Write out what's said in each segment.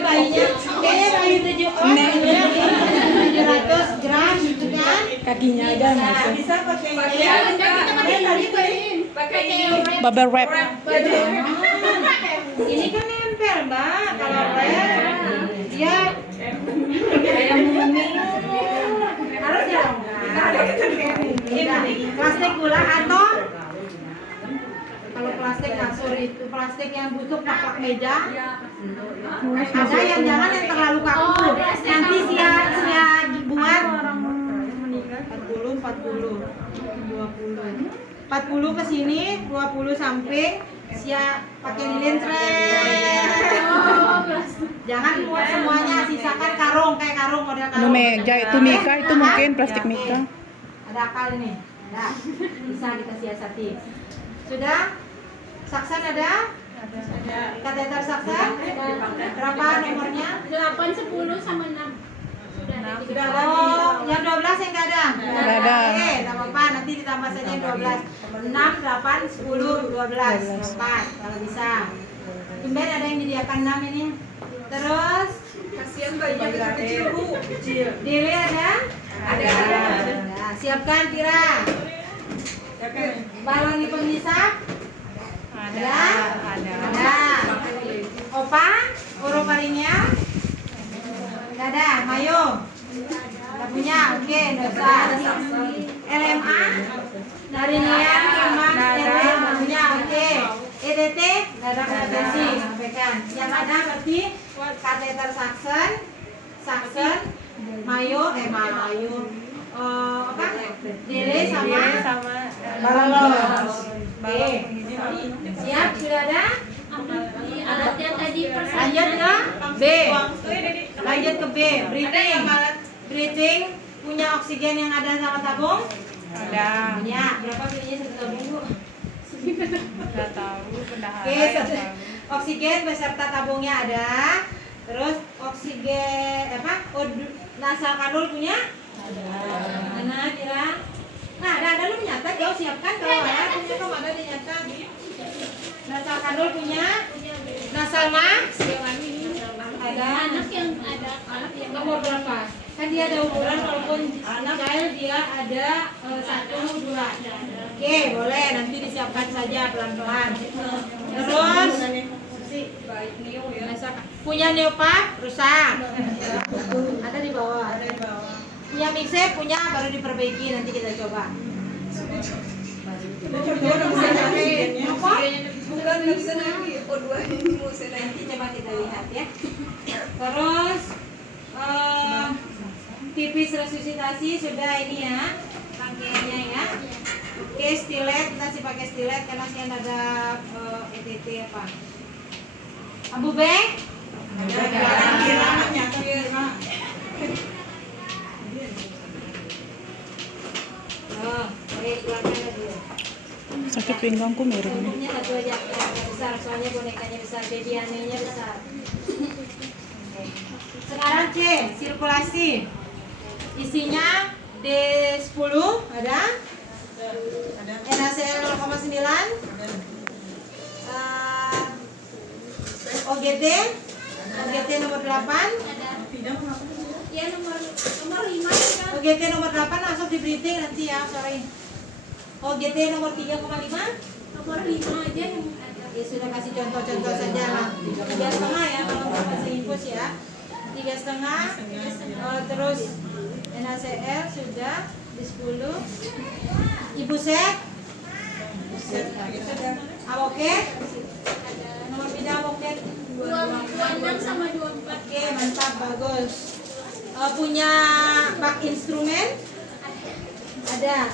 bayinya, kayaknya bayi 700 gram gitu kan? Kakinya aja masuk. Bisa pakai Bubble wrap. Ini kan nempel mbak, kalau dia harus ya. Plastik gula atau kalau plastik sorry itu plastik yang butuh plak meja. Ada yang jangan yang terlalu kaku. Nanti sia buat 40 ke sini, 20 samping. Sia pakai lilin jangan buat semuanya, sisakan karung kayak karung model karung. Meja itu Mika itu mungkin plastik Mika. Ada akal ini. Nah, bisa kita siasati. Sudah? Saksan ada? Kateter saksan? Berapa nomornya? 8, 10 sama 6. Sudah ada. Yang 12 yang enggak ada? Nggak ada. Oke, enggak apa-apa, nanti ditambah saja yang 12. 6, 8, 10, 12. 4 kalau bisa. Tumben ada yang disediakan 6 ini. Terus kasihan bayinya kecil Bu. Kecil. Dele ada? Ada. Siapkan Tira. Balon di penghisap? Ada. Opa, oroparingnya? Enggak ada. Mayo? Enggak punya. Oke, enggak usah. LMA? Dari Nian sama Steril enggak punya. Oke. ETT? Enggak ada kompetensi. Sampaikan. Yang ada berarti kateter saksen, mayo, apa? Dele sama balon. Oke. Siap, sudah ada? Alat yang tadi Lanjut ke B. Lanjut ke B. Breathing. Punya oksigen yang ada sama tabung? Ada. Punya. Berapa pilihnya satu tabung Bu? Nggak tahu Oke, oksigen beserta tabungnya ada. Terus oksigen nasal kanul punya? Ada. Mana kira? Nah, ada lu nyata, kau siapkan kalau ada punya kamu ada dinyata. Nasal kanul punya? Nasal max? Ada. anak yang ada anak yang Nomor berapa? Kan dia ada ukuran walaupun anak child dia ada 1, 2. Oke, boleh nanti disiapkan saja pelan-pelan. Terus punya neopak rusak. Ada di bawah. Punya mixer punya baru diperbaiki, nanti kita coba. Bukan nggak bisa lagi. O2 ini mau saya Nanti coba kita lihat ya. Terus tipis resusitasi sudah ini ya rangkaiannya ya. Oke, stilet kita sih pakai stilet karena sih ada ETT apa. Abu bek? Oke, keluarkan lagi. Sakit pinggangku miring. Contohnya satu aja yang besar, soalnya bonekanya besar, baby anehnya besar. Oke. Sekarang C, sirkulasi. Isinya D10 ada? NaCl 0,9. OGT nomor 8. ya nomor 5 kan. OGT nomor 8 langsung di breathing nanti ya, sorry. OGT nomor 3,5. Nomor 5 aja yang ada. Ya sudah kasih contoh-contoh saja lah. 3,5 ya kalau mau kasih infus ya. 3,5. Terus NaCl sudah di 10. Ibu set. Avoket. Nomor bidang avoket 26 sama 24. Oke, mantap, bagus. Punya bak instrumen? Ada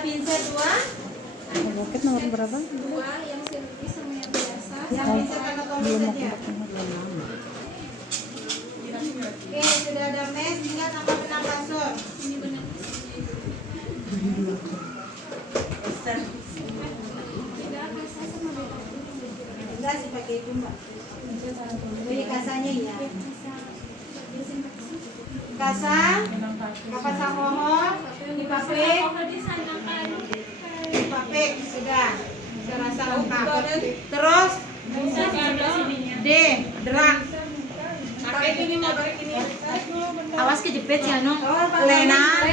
pinset 2. Roket nomor berapa? 2 yang sirkuit sama yang biasa. Yang pinset anatomi saja. Oke, sudah ada mes, tinggal tambah benang kasur. Ini benar. Enggak sih pakai itu mbak. Ini kasanya ya. Kasa, kapas alkohol, dipapik, dipapik sudah. Saya rasa lengkap. Terus D, drag. Awas kejepit ya, Nong. Lena.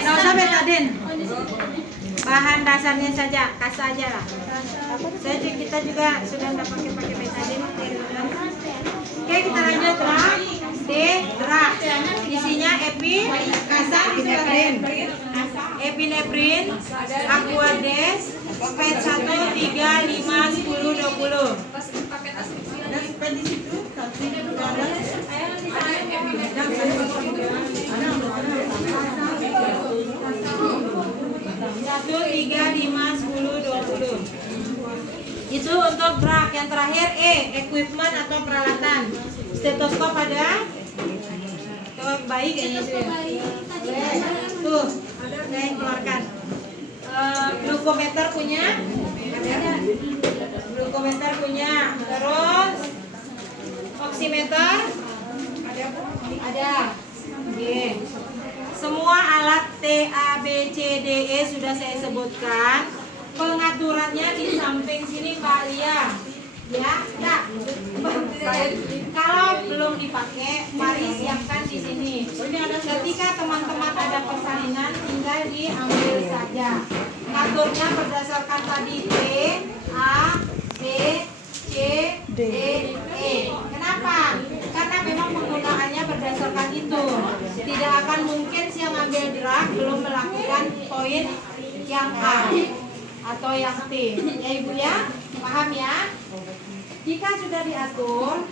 Nggak usah betadin. Bahan dasarnya saja, kasa aja lah. Kita juga sudah nggak pakai betadin. Oke, kita lanjut lah. Drag. Isinya epinefrin, aquades, sped 1, 3, 5, 10, 20. Satu, 3, 5, 10, 20. Itu untuk drag. Yang terakhir equipment atau peralatan. Stetoskop ada? Baik kayaknya itu. Tuh, saya keluarkan. Glukometer punya? Ada. Glukometer punya. Terus oximeter? Ada. Oke. Semua alat T, A, B, C, D, E sudah saya sebutkan. Pengaturannya di samping sini Mbak Lia. Ya, nah, kalau belum dipakai, mari siapkan di sini. Ketika teman-teman ada persalinan, tinggal diambil saja. Ngaturnya berdasarkan tadi T, A, B, C, D, E. Kenapa? Karena memang penggunaannya berdasarkan itu. Tidak akan mungkin yang ngambil drag belum melakukan poin yang A atau yang T. Ya Ibu ya, paham ya? Jika sudah diatur,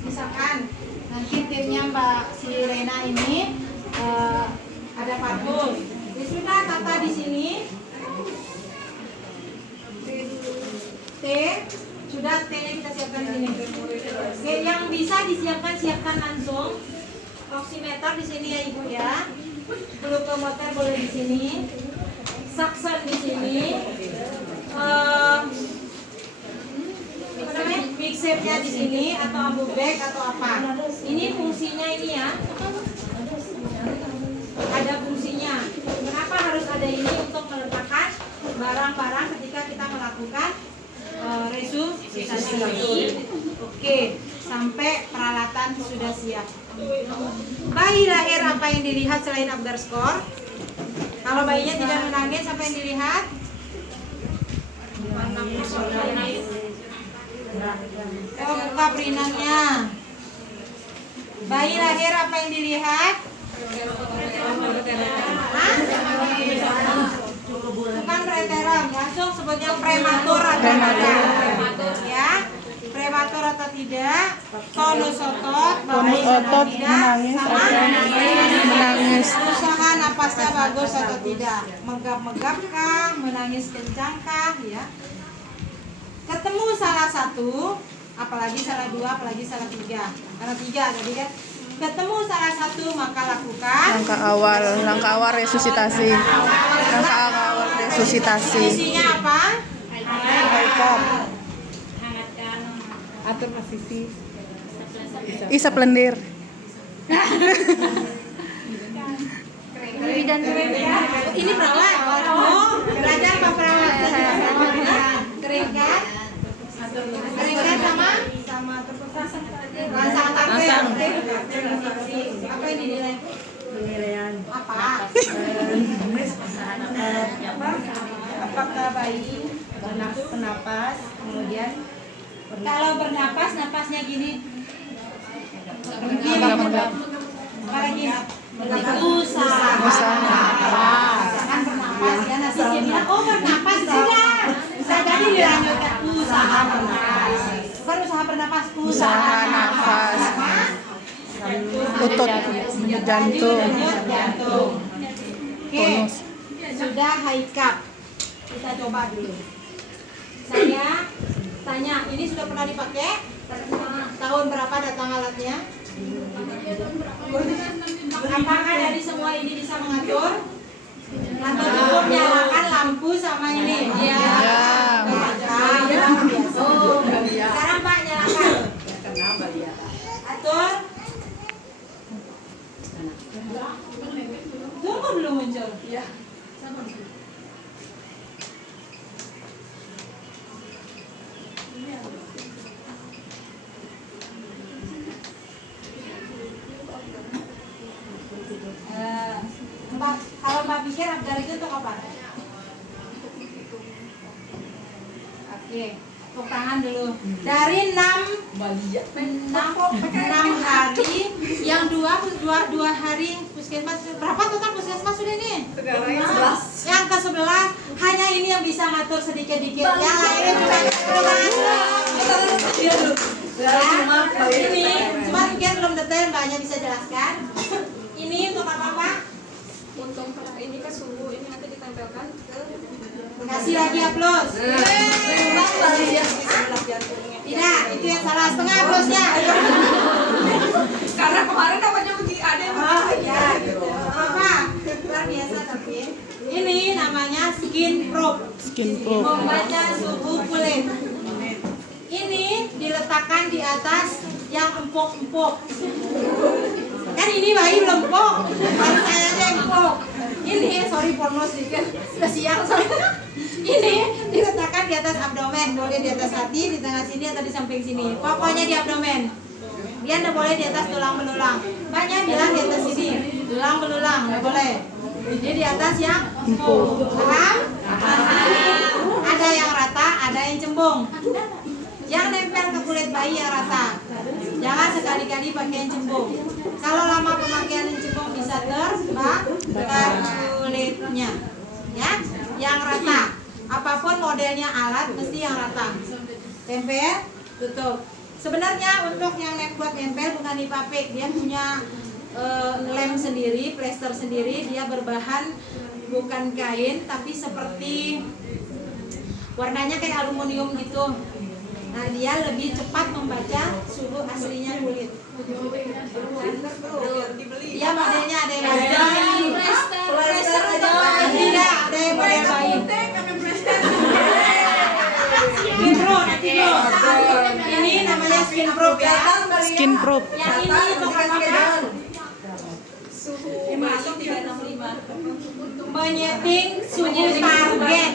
misalkan nanti timnya Mbak Sirena ini ada 40. Ya sudah, tata di sini. T, sudah T-nya kita siapkan di sini. Oke, yang bisa siapkan langsung. Oximeter di sini ya Ibu ya. Glukometer boleh di sini. Suction di sini. Mixernya di sini atau ambu bag atau apa. Ini fungsinya ini ya. Ada fungsinya. Kenapa harus ada ini? Untuk meletakkan barang-barang ketika kita melakukan resusitasi. Oke, sampai peralatan sudah siap. Bayi lahir apa yang dilihat selain underscore? Kalau bayinya tidak menangis, apa yang dilihat? Buka perinangnya. Bayi lahir apa yang dilihat? Bukan preteram, langsung sebutnya prematur atau tidak ya. Prematur atau tidak, tonus otot menangis sama menangis. usaha napasnya bagus atau tidak, megap-megap kah, menangis kencang kah ya. Ketemu salah satu, apalagi salah dua, apalagi salah tiga, karena tiga tadi kan. Ketemu salah satu maka lakukan Langkah awal resusitasi. Langkah awal resusitasi. isinya apa? Atur posisi. Isap lendir. Ini perawat. Oh, belajar apa perawat? Keringkat. Keringkat sama rangsang. Apa ini nilai? Penilaian. Apa? Apakah bayi bernapas, kemudian kalau bernapas, napasnya gini. Apalagi usaha napas. Jangan bernapas ya, nanti dia bilang, oh bernapas tidak. Bisa jadi dilanjutkan usaha bernapas. Bukan usaha bernapas, usaha napas. Lutut, jantung. Oke, sudah high cup. Kita coba dulu. Saya tanya, ini sudah pernah dipakai? Tahun berapa datang alatnya? Apakah dari semua ini bisa mengatur? Atau cukup nyalakan lampu sama ini? Ya. Sekarang Pak nyalakan. Atur. Tunggu belum muncul. Oke, tepuk tangan dulu. Dari 6 hari, yang dua hari puskesmas, berapa total puskesmas sudah nih? Sekarang yang 11. Yang ke-11 hanya ini yang bisa ngatur sedikit-dikit. Yang lainnya cuma ini cuma mungkin belum detail, Mbaknya bisa jelaskan. Ini untuk apa Pak? Untuk ini kan suhu ini nanti ditempelkan ke Kasih lagi aplaus. Tidak, itu yang salah, setengah aplausnya. karena kemarin dapatnya begini ada yang Oh ya, gitu. Apa? Luar biasa tapi. Ini namanya skin probe. Skin probe. Membaca suhu kulit. Ini diletakkan di atas yang empuk-empuk. Kan ini bayi belum empuk, baru saya aja yang empuk. Ini, sorry porno sedikit, sudah siang soalnya. Ini diletakkan di atas abdomen, boleh di atas hati, di tengah sini atau di samping sini. Pokoknya di abdomen. Dia tidak boleh di atas tulang belulang. Banyak bilang di atas sini, tulang belulang, nggak boleh. Jadi di atas yang empuk. Paham? Ada yang rata, ada yang cembung. Yang nempel ke kulit bayi yang rata. Jangan sekali-kali pakai yang cembung. Kalau lama pemakaian yang cembung bisa terbakar kulitnya. Ya, yang rata. Apapun modelnya alat mesti yang rata. Tempel, tutup. Sebenarnya untuk yang buat nempel bukan dipapik, dia punya lem sendiri, plester sendiri. Dia berbahan bukan kain, tapi seperti warnanya kayak aluminium gitu. Nah, dia lebih cepat membaca suhu aslinya kulit. Iya, modelnya ada yang model Plester aja. tidak, ada yang model bayi. Skin probe, nanti bro. Ini namanya skin probe ya. Skin probe. Yang ini untuk apa? suhu masuk 365. Menyeting suhu target.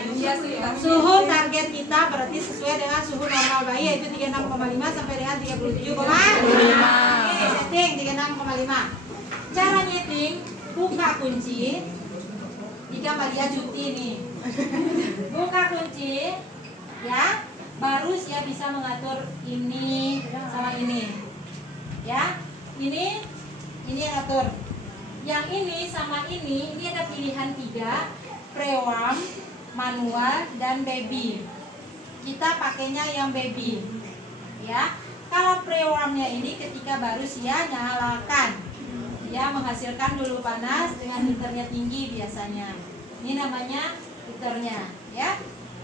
Suhu target kita berarti sesuai dengan suhu normal bayi, yaitu 36,5 sampai dengan 37,5. Oke, setting 36,5. Cara nyeting, buka kunci. Jika Maria cuti nih, buka kunci, ya, baru dia bisa mengatur ini sama ini, ya. Ini yang atur. Yang ini sama ini ada pilihan 3, pre-warm, manual, dan baby. Kita pakainya yang baby, ya. Kalau pre-warmnya ini ketika baru dia nyalakan, dia menghasilkan dulu panas dengan heaternya tinggi biasanya. Ini namanya heaternya, ya.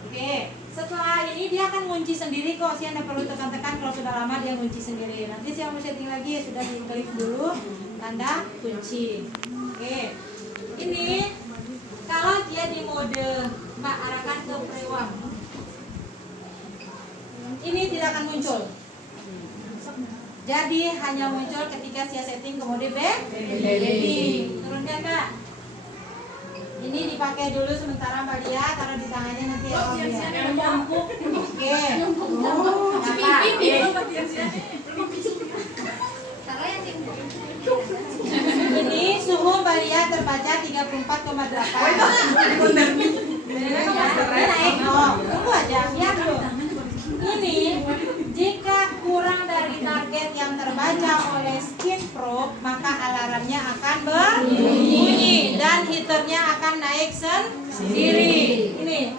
Oke. Setelah ini dia akan kunci sendiri kok, saya tidak perlu tekan-tekan. Kalau sudah lama dia kunci sendiri. Nanti saya mau setting lagi, sudah diklik dulu tanda kunci. Oke. Ini kalau dia di mode Mbak arahkan ke pre-warm, ini tidak akan muncul. Jadi hanya muncul ketika saya setting ke mode baby. Turunkan Mbak. Ini dipakai dulu sementara Mbak Lia, taruh di tangannya nanti ya. Empuk. Oke. Ini suhu Mbak Lia terbaca 34,8. Naik dong. Tunggu aja, biar dulu. Ini jika kurang dari target yang terbaca oleh skin probe, maka alarmnya akan berbunyi dan heaternya akan naik sendiri. Ini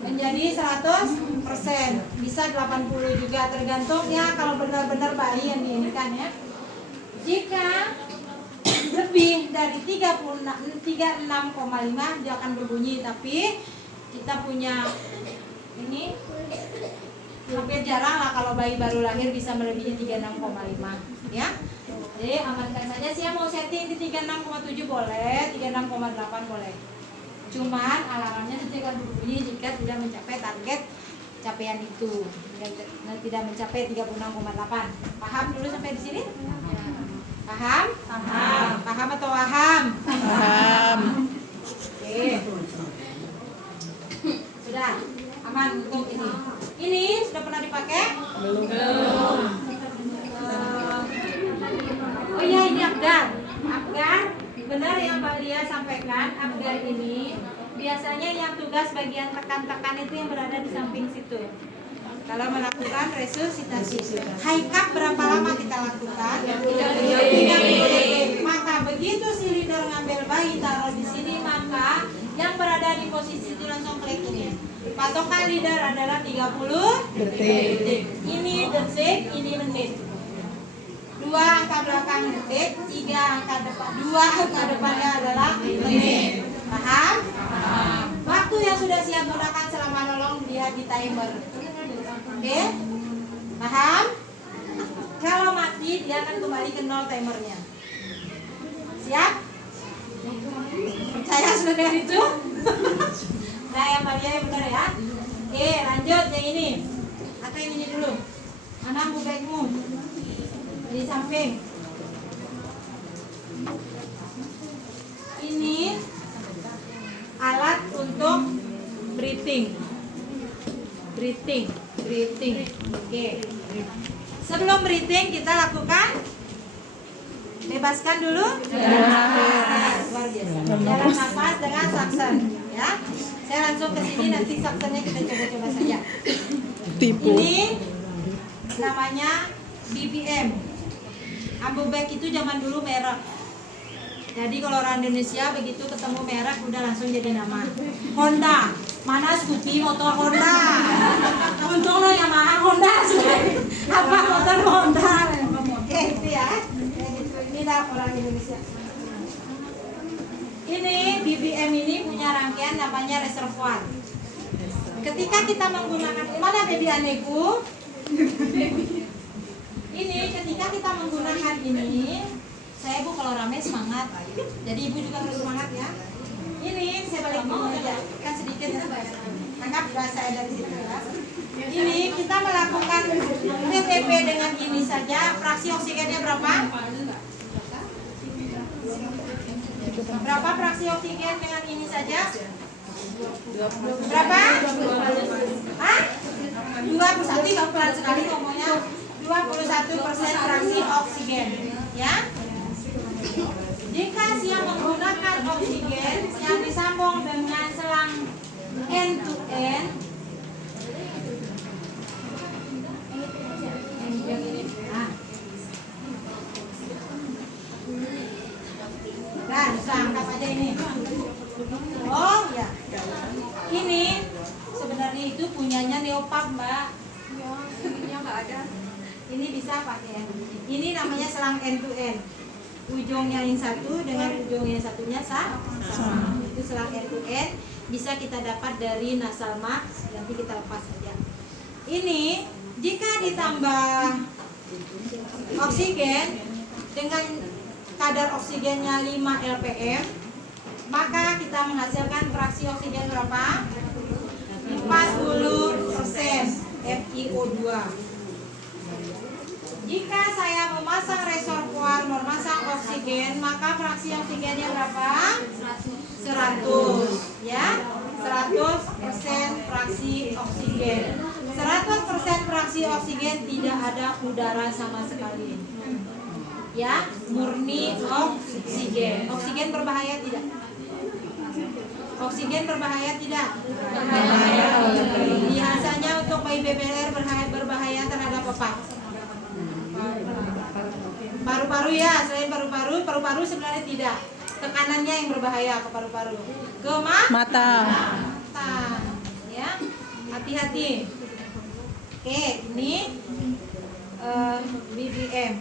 menjadi 100%, bisa 80 juga, tergantung ya kalau benar-benar bayi yang diinikan ya. Jika lebih dari 36,5 dia akan berbunyi, tapi kita punya ini hampir jarang lah kalau bayi baru lahir bisa melebihi 36,5 ya. Jadi amankan saja, saya mau setting di 36,7 boleh, 36,8 boleh. Cuman alarmnya tidak berbunyi jika tidak mencapai target capaian itu, tidak mencapai 36,8. Paham dulu sampai di sini? Paham? Paham. Paham atau waham? Paham. Oke. Sudah aman untuk ini. Ini sudah pernah dipakai? Belum. Oh iya, ini Apgar. Apgar, benar yang Mbak Lia sampaikan. Apgar ini biasa biasanya yang tugas bagian tekan-tekan itu yang berada di samping situ. Kalau melakukan resusitasi, high cup berapa lama kita lakukan? 30 detik. Maka begitu si leader ngambil bayi taruh di sini, maka yang berada di posisi itu langsung klik ini. Patokan leader adalah 30 detik. Ini detik, ini menit. 2 angka belakang detik, 3 angka depan, 2 angka depannya adalah menit. Paham? Waktu yang sudah siap gunakan selama nolong dia di timer. Oke? Paham? Kalau mati dia akan kembali ke 0 timernya. Siap? Percaya sudah dengan itu? Nah, yang Maria yang benar ya. Oke, lanjut yang ini. Atau yang ini dulu. Mana bu bagmu? Di samping. Ini alat untuk breathing. Oke. Sebelum breathing kita lakukan bebaskan dulu. Luar biasa. Dalam nafas dengan suction, ya. Saya langsung ke sini, nanti suctionnya kita coba-coba saja. Tipu. Ini namanya BBM. Ambubek itu zaman dulu merek. Jadi kalau orang Indonesia begitu ketemu merek udah langsung jadi nama. Honda, mana Scoopy motor Honda. Untung lo Yamaha Honda sudah. Apa motor Honda? Oke, itu ya. Ini dah orang Indonesia. Ini BBM ini punya rangkaian namanya reservoir. Ketika kita menggunakan mana baby aneku? Ini ketika kita menggunakan ini, saya bu kalau rame semangat, jadi ibu juga harus semangat ya. Ini saya balik dulu aja, kan sedikit ya, anggap bahasa dari situ ya. Ini kita melakukan VTP dengan ini saja, fraksi oksigennya berapa? Berapa fraksi oksigen dengan ini saja? Berapa? Hah? 21 pelan sekali ngomongnya. 21% fraksi oksigen, ya. Jika siap menggunakan oksigen yang disambung dengan selang end to end, nah, bisa angkat aja ini. Oh ya, ini sebenarnya itu punyanya Neopak Mbak. Ininya nggak ada. Ini bisa pakai. Ini namanya selang end to end. Ujungnya yang satu dengan ujungnya yang satunya sama. Itu selang end to end. Bisa kita dapat dari nasal mask. Nanti kita lepas saja. Ini jika ditambah oksigen dengan kadar oksigennya 5 lpm, maka kita menghasilkan fraksi oksigen berapa? 40% FiO2. Jika saya memasang reservoir, memasang oksigen, maka fraksi oksigennya berapa? 100, ya, 100% fraksi oksigen. 100% fraksi oksigen tidak ada udara sama sekali, ya, murni oksigen. Oksigen berbahaya tidak? Oksigen berbahaya tidak? Berbahaya. Biasanya untuk bayi BBR berbahaya terhadap apa? Paru-paru ya, selain paru-paru sebenarnya tidak. Tekanannya yang berbahaya ke paru-paru. Ke Mata. Ya, hati-hati. Oke, ini BBM.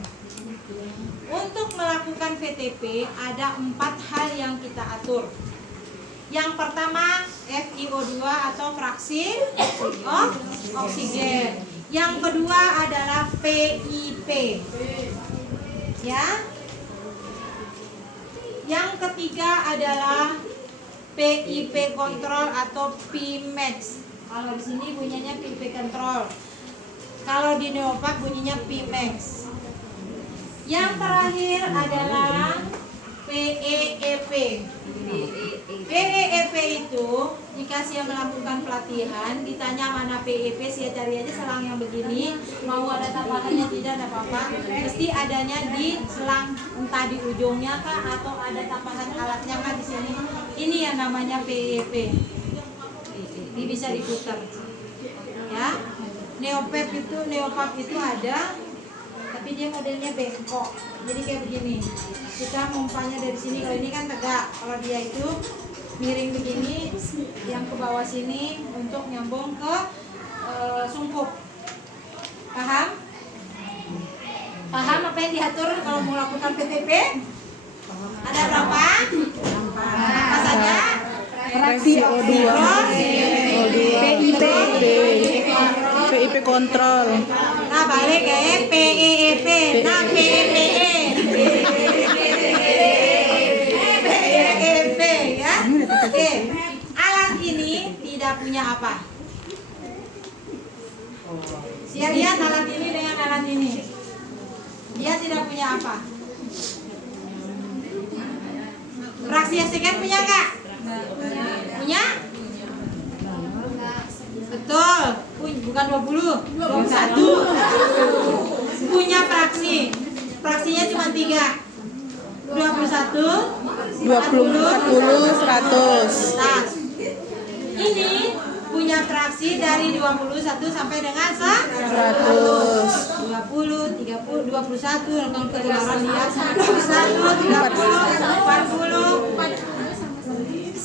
Untuk melakukan VTP ada 4 hal yang kita atur. Yang pertama FiO2 atau fraksi oksigen. Yang kedua adalah PIP, ya. Yang ketiga adalah PIP kontrol atau Pmax. Kalau di sini bunyinya PIP kontrol. Kalau di Neopak bunyinya Pmax. Yang terakhir adalah PEEP. PEEP itu jika saya melakukan pelatihan ditanya mana PEP, saya cari aja selang yang begini, mau ada tambahannya tidak ada apa-apa, mesti adanya di selang, entah di ujungnya kah atau ada tambahan alatnya kah di sini. Ini yang namanya PEP. Ini bisa diputar. Ya. Neopap itu ada, tapi dia modelnya bengkok. Jadi kayak begini. Kita pompanya dari sini, kalau ini kan tegak. Kalau dia itu miring begini, yang ke bawah sini untuk nyambung ke sungkup. Paham? Paham apa yang diatur kalau mau lakukan PTP? Ada berapa? Apa saja? Fraksi O2, PIP kontrol. Nah balik ke PEEP. Nah PEPE. PEP ya. Oke. Alat ini tidak punya apa? Siap lihat alat ini dengan alat ini. Dia tidak punya apa? Fraksi seket punya nggak? Punya? Betul. Bukan 20, 21. Punya fraksi. Fraksinya cuma 3. 21, 20, 40, 100. Nah, ini punya fraksi dari 21 sampai dengan 100. 20, 30, 21, kalau ketularan lihat 21, 30, 40.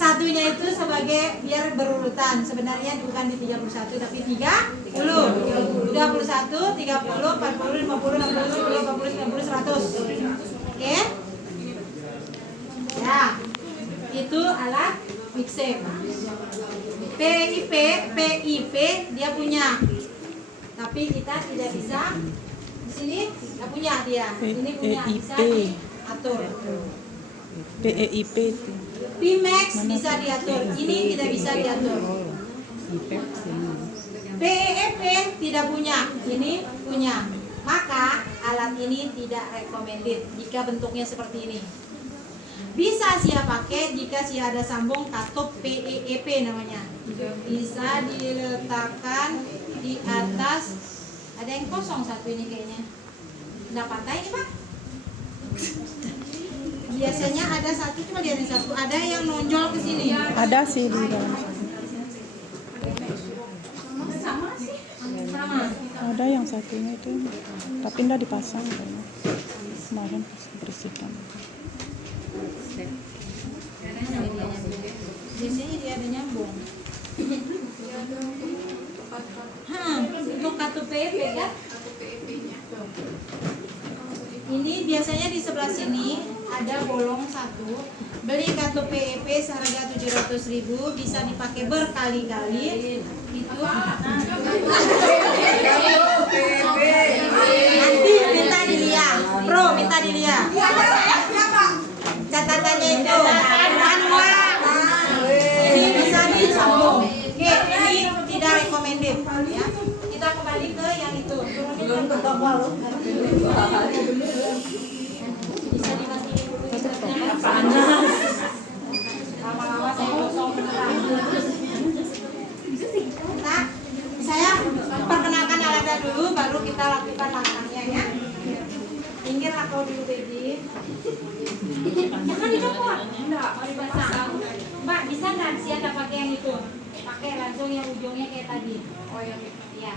Satunya itu sebagai biar berurutan. Sebenarnya bukan di 31 tapi 30. 21, 30, 40, 50, 60, 70, 80, 90, 100. Oke? Ya. Itu alat mixing. PIP dia punya. Tapi kita tidak bisa di sini tidak punya dia. Ini punya bisa diatur. PEIP itu. Pimax bisa diatur. Ini tidak bisa diatur. PEP tidak punya. Ini punya. Maka alat ini tidak recommended jika bentuknya seperti ini. Bisa Sia pakai jika Sia ada sambung katup PEP namanya. Bisa diletakkan di atas. Ada yang kosong satu ini kayaknya. Nggak patah ini Pak? Biasanya ada satu, cuma lihat satu. Ada yang nonjol ke sini. Ada sih di dalam. Sama. Ada yang satunya itu, tapi enggak dipasang kayaknya. Kemarin bersihkan. Biasanya dia ada nyambung. Untuk kartu PEP ya. Ini biasanya di sebelah sini ada bolong satu. Beli kartu PEP seharga 700.000 bisa dipakai berkali-kali. Itu nanti minta dilihat. Bro, minta dilihat. Catatannya itu ini bisa disambung. Oke, ini tidak recommended ya. Kita kembali ke yang itu. Belum ketemu loh. Bisa dimatiin dulu internetnya. Panas. Lama-lama saya kosong beneran. Nah, saya perkenalkan alatnya dulu, baru kita lakukan langkahnya ya. Pinggirlah kau dulu, baby. Jangan dicopot. Enggak, mau dipasang. Mbak, bisa nggak sih ada pakai yang itu? Pakai langsung yang ujungnya kayak tadi. Oh, yang itu. Iya.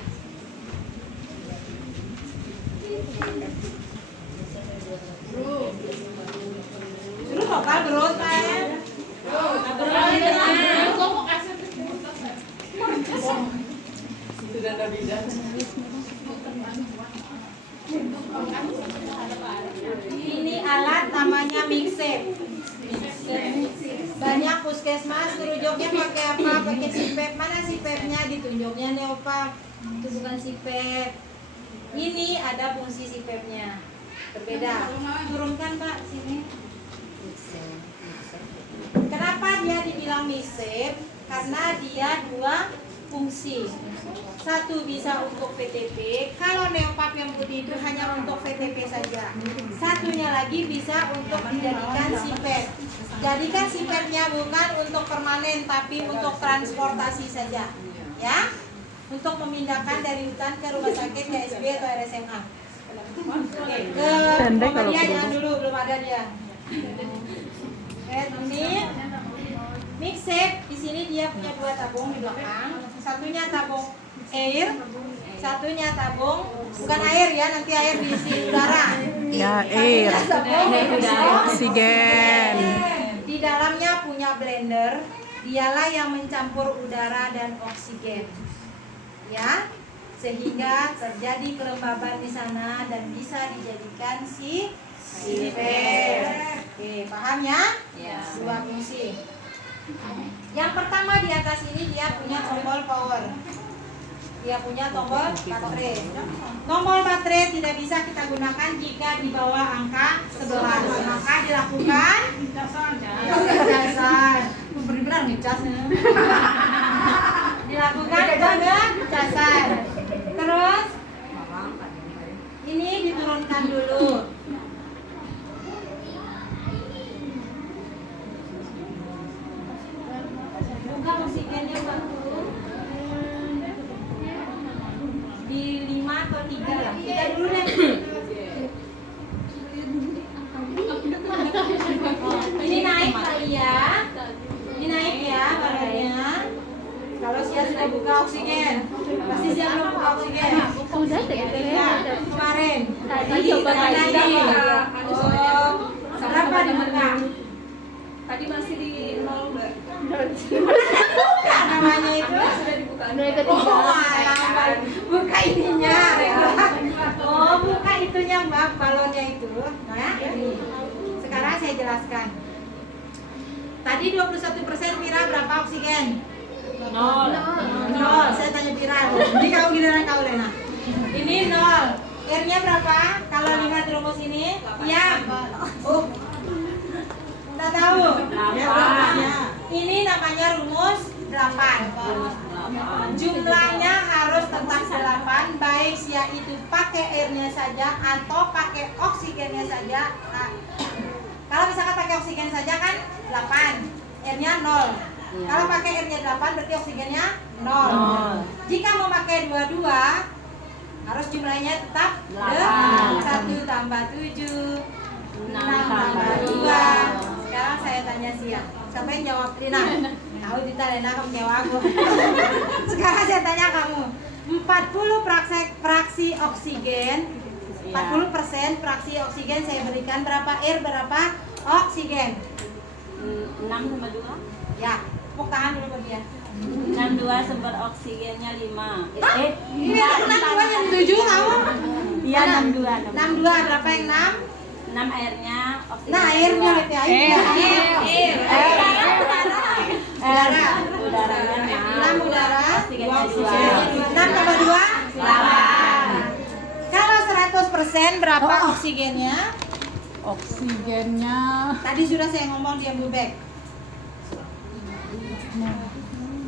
Suruh lokal bro, saya. Ini alat namanya mixer. Banyak puskesmas ngerujuknya pakai apa? Pakai sipep. Mana sipepnya? Ditunjuknya Neopap. Itu bukan sipep. Ini ada fungsi sipepnya. Berbeda. Turunkan Pak sini. Kenapa dia dibilang mixer? Karena dia dua fungsi. Satu bisa untuk VTP. Kalau Neopap yang putih itu hanya untuk VTP saja. Satunya lagi bisa untuk dijadikan sipep. Jadikan sipepnya bukan untuk permanen tapi untuk transportasi saja. Ya. Untuk memindahkan dari hutan ke rumah sakit, ke SB atau RSMA. Oke, ke dia jangan dulu, belum ada dia. Ini Mixtape di sini dia punya 2 tabung di belakang. Satunya tabung air, satunya tabung bukan air ya, nanti air diisi udara. Ya, Satunya air. tabung Oksigen. Di dalamnya punya blender, dialah yang mencampur udara dan oksigen. Ya, sehingga terjadi kelembaban di sana dan bisa dijadikan silver. Oke, paham ya? Ya. 2 fungsi. Yang pertama di atas ini dia punya tombol power. Dia punya tombol baterai. Tombol baterai tidak bisa kita gunakan jika di bawah angka 11. Maka dilakukan pengecasan. Benar ngecasnya. Dilakukan pengecasan. Terus ini diturunkan dulu. Buka oksigennya turun di 5 atau 3 lah. 3 dulu deh. Ini naik kali ya. Ini naik ya balonnya. Kalau Sia sudah buka oksigen, pasti Sia belum buka oksigen. Udah Ya, kemarin. Tadi coba tadi. Oh, berapa dibuka? Tadi masih di 0, Mbak. Buka namanya itu. Sudah dibuka. Oh, alah, buka ininya. Oh, buka itunya Mbak, balonnya itu. Nah, ini. Sekarang saya jelaskan. Tadi 21% Mira berapa oksigen? 0. 0. Saya tanya Mira. Jadi kamu giliran kau Lena. Ini 0. R-nya berapa? Kalau 5 dirumus ini? Iya. Oh. Enggak tahu. Ini namanya rumus 8. Jumlahnya harus tetap 8, baik Sia itu pakai airnya saja atau pakai oksigennya saja. Nah, kalau misalkan pakai oksigen saja kan 8, airnya 0. Kalau pakai airnya 8 berarti oksigennya 0. Jika mau pakai dua-dua harus jumlahnya tetap 1 tambah 7, 6 tambah 2. Sekarang saya tanya Sia. Siapa yang jawab? Lina. Tahu Dita, Lena kamu jawab aku. Sekarang saya tanya kamu. 40 fraksi oksigen. 40% fraksi oksigen saya berikan berapa air, berapa oksigen? 6 tambah 2. Ya, tepuk tangan dulu buat dia. 62 sumber oksigennya 5. Ini yang 62 yang 7 kamu? Iya, 62. 62 berapa yang 6? 6 airnya, oksigen. Nah, airnya lebih air. Udara. Udaranya 6 udara. Oksigennya 2. 6 tambah 2? 8. Kalau 100% berapa oksigennya? Oksigennya Tadi sudah saya ngomong dia bubek.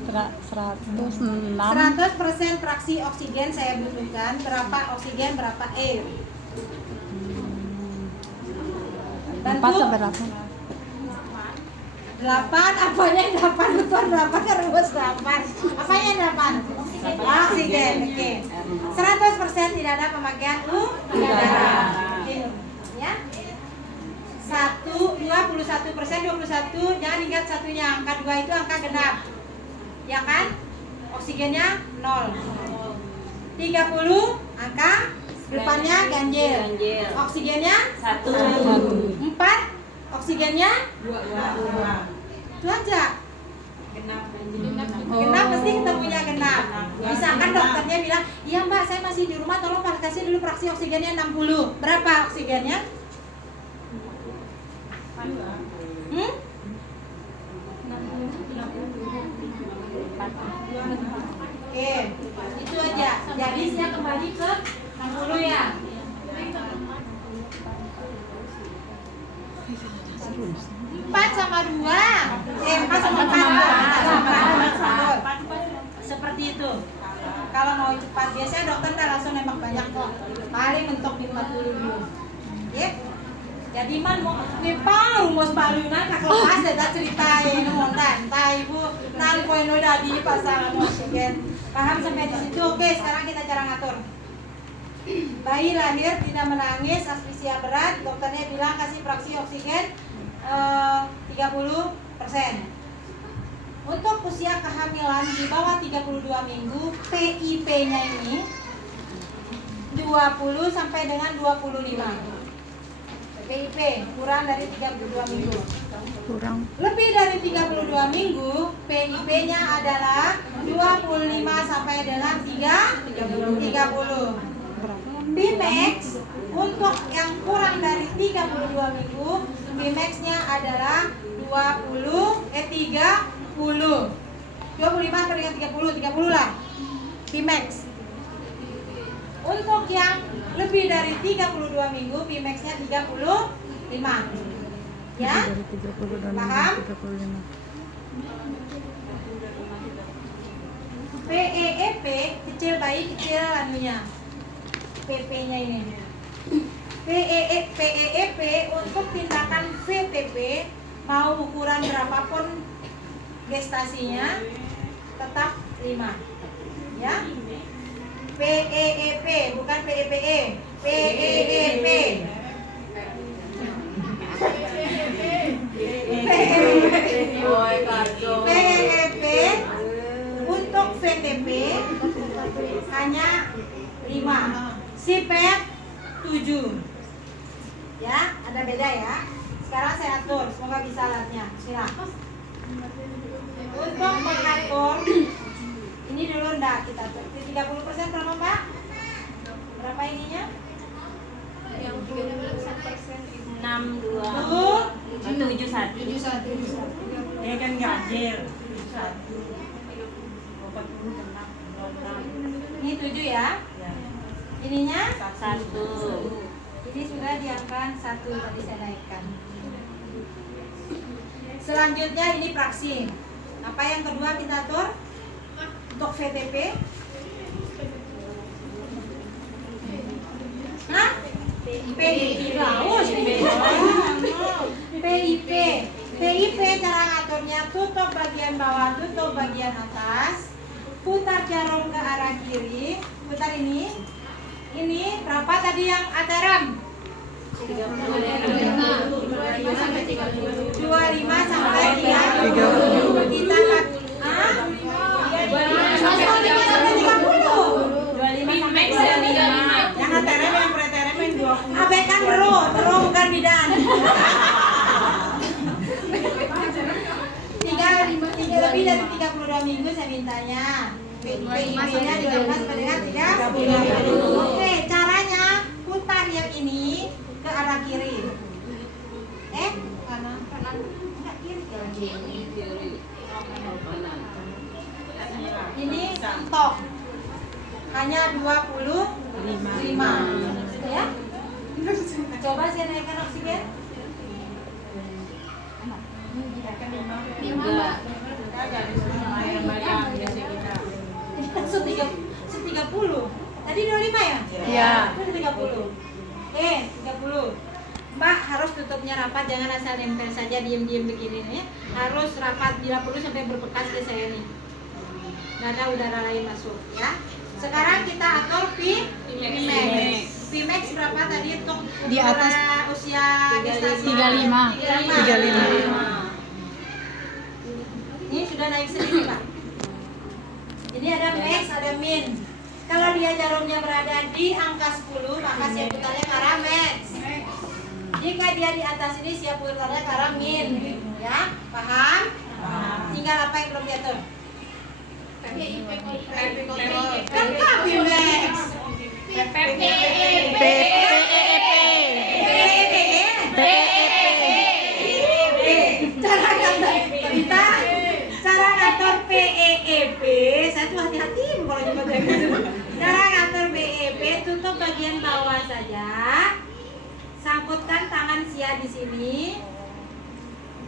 106. 100% fraksi oksigen saya butuhkan. Berapa oksigen, berapa air? 4 Bantu. sampai 8. 8, apanya yang 8? Betul 8 kan rumus 8. Apanya yang 8? Oksigen, oke. 100% tidak ada pemakaian udara. Oke, ya. 21%, 21, jangan ingat satunya, angka 2 itu angka genap. Ya kan? Oksigennya 0. 30, angka depannya ganjil. Oksigennya 1. 4, oksigennya 2. Itu aja. Genap mesti ketemunya genap. Misalkan dokternya bilang, iya Mbak saya masih di rumah, tolong kasih dulu fraksi oksigennya 60. Berapa oksigennya? Oke, itu aja. Jadi saya kembali ke 60 ya. 4 sama 2. 4 sama 4. Seperti itu. Kalau mau cepat, biasanya dokter nggak langsung nembak banyak kok. Paling mentok di 40 dulu. Ya. Jadi man mau nepang rumus balunan kak lepas dah ceritain mondan. Ibu nang poin udah di pasangan oksigen. Paham sampai di situ? Oke, sekarang kita cara ngatur. Bayi lahir tidak menangis, asfisia berat, dokternya bilang kasih fraksi oksigen 30%. Untuk usia kehamilan di bawah 32 minggu, PIP-nya ini 20 sampai dengan 25. PIP kurang dari 32 minggu. Kurang. Lebih dari 32 minggu, PIP-nya adalah 25 sampai dengan 30. Pimax untuk yang kurang dari 32 minggu, Pimax-nya adalah 30. 25 sampai dengan 30 lah. Pimax. Untuk yang lebih dari 32 minggu, Pimax-nya 35. Ya? Dari 30 dan Paham? 35. PEEP kecil bayi kecil anunya. PP-nya ini. PEEP untuk tindakan VTP mau ukuran berapapun gestasinya tetap 5. Ya. PEEP bukan PEPE. PEEP. PEP untuk VTP hanya 5, SIPET 7. Ya, ada beda ya. Sekarang saya atur, semoga bisa alatnya. Silakan. Untuk mengatur ini dulu ndak kita atur. 30% berapa, Pak? Berapa ininya? Yang 31%. 62 71. Dia kan ganjil. Ini 7 ya. Ininya 1. ini sudah diangkat 1 tadi saya naikkan. Selanjutnya ini praksi. Apa yang kedua kita atur? Untuk VTP. Hah? PIP cara ngaturnya tutup bagian bawah, tutup bagian atas, putar jarum ke arah kiri, putar ini berapa tadi yang ataram? 25 sampai 30. 25 sampai 30. Kita Yang aterem yang preterem yang 20. abaikan bro bukan bidan. Tiga lebih dari 32 minggu saya mintanya. PIP-nya 12 sampai dengan 30. Oke, caranya putar yang ini ke arah kiri. Kanan. Enggak kiri. Ini entok. Hanya 25. Ya. Coba saya naikkan oksigen. Langsung 30. Tadi 25 ya? Iya. Itu 30. Oke, 30. Mbak harus tutupnya rapat, jangan asal nempel saja diem-diem begini ya. Harus rapat bila perlu sampai berbekas ke saya nih. Nggak ada udara lain masuk ya. Sekarang kita atur Pimax. Pimax berapa tadi untuk Di atas usia gestasi? 35. 35. Ini sudah naik sendiri, Pak. Ini ada max, ada min. Kalau dia jarumnya berada di angka 10, maka siap putarnya ke arah max. Jika dia di atas ini, siap putarnya ke arah min. Ya, paham? Tinggal apa yang belum diatur? Kan Pimax. Cara ngatur PEEP, saya tuh hati-hati kalau nyebut kayak gitu. Cara ngatur PEEP, tutup bagian bawah saja, sangkutkan tangan sia di sini,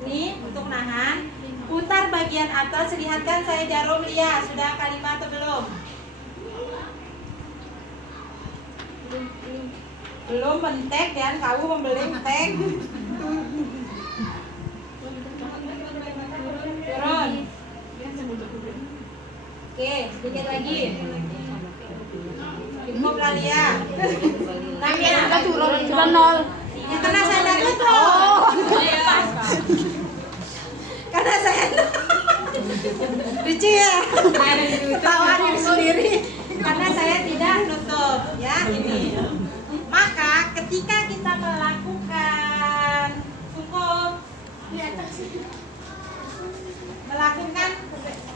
nih untuk nahan. Putar bagian atas, lihatkan saya jarum ya, sudah kalimat atau belum? Belum mentek dan kamu membeli mentek. Turun. Oke, sedikit lagi. Cukup kali ya. Kita turun cuma 0. Ya, karena saya tidak tutup. Karena saya Lucu ya? Ketawa diri sendiri karena saya tidak nutup ya ini. Maka ketika kita melakukan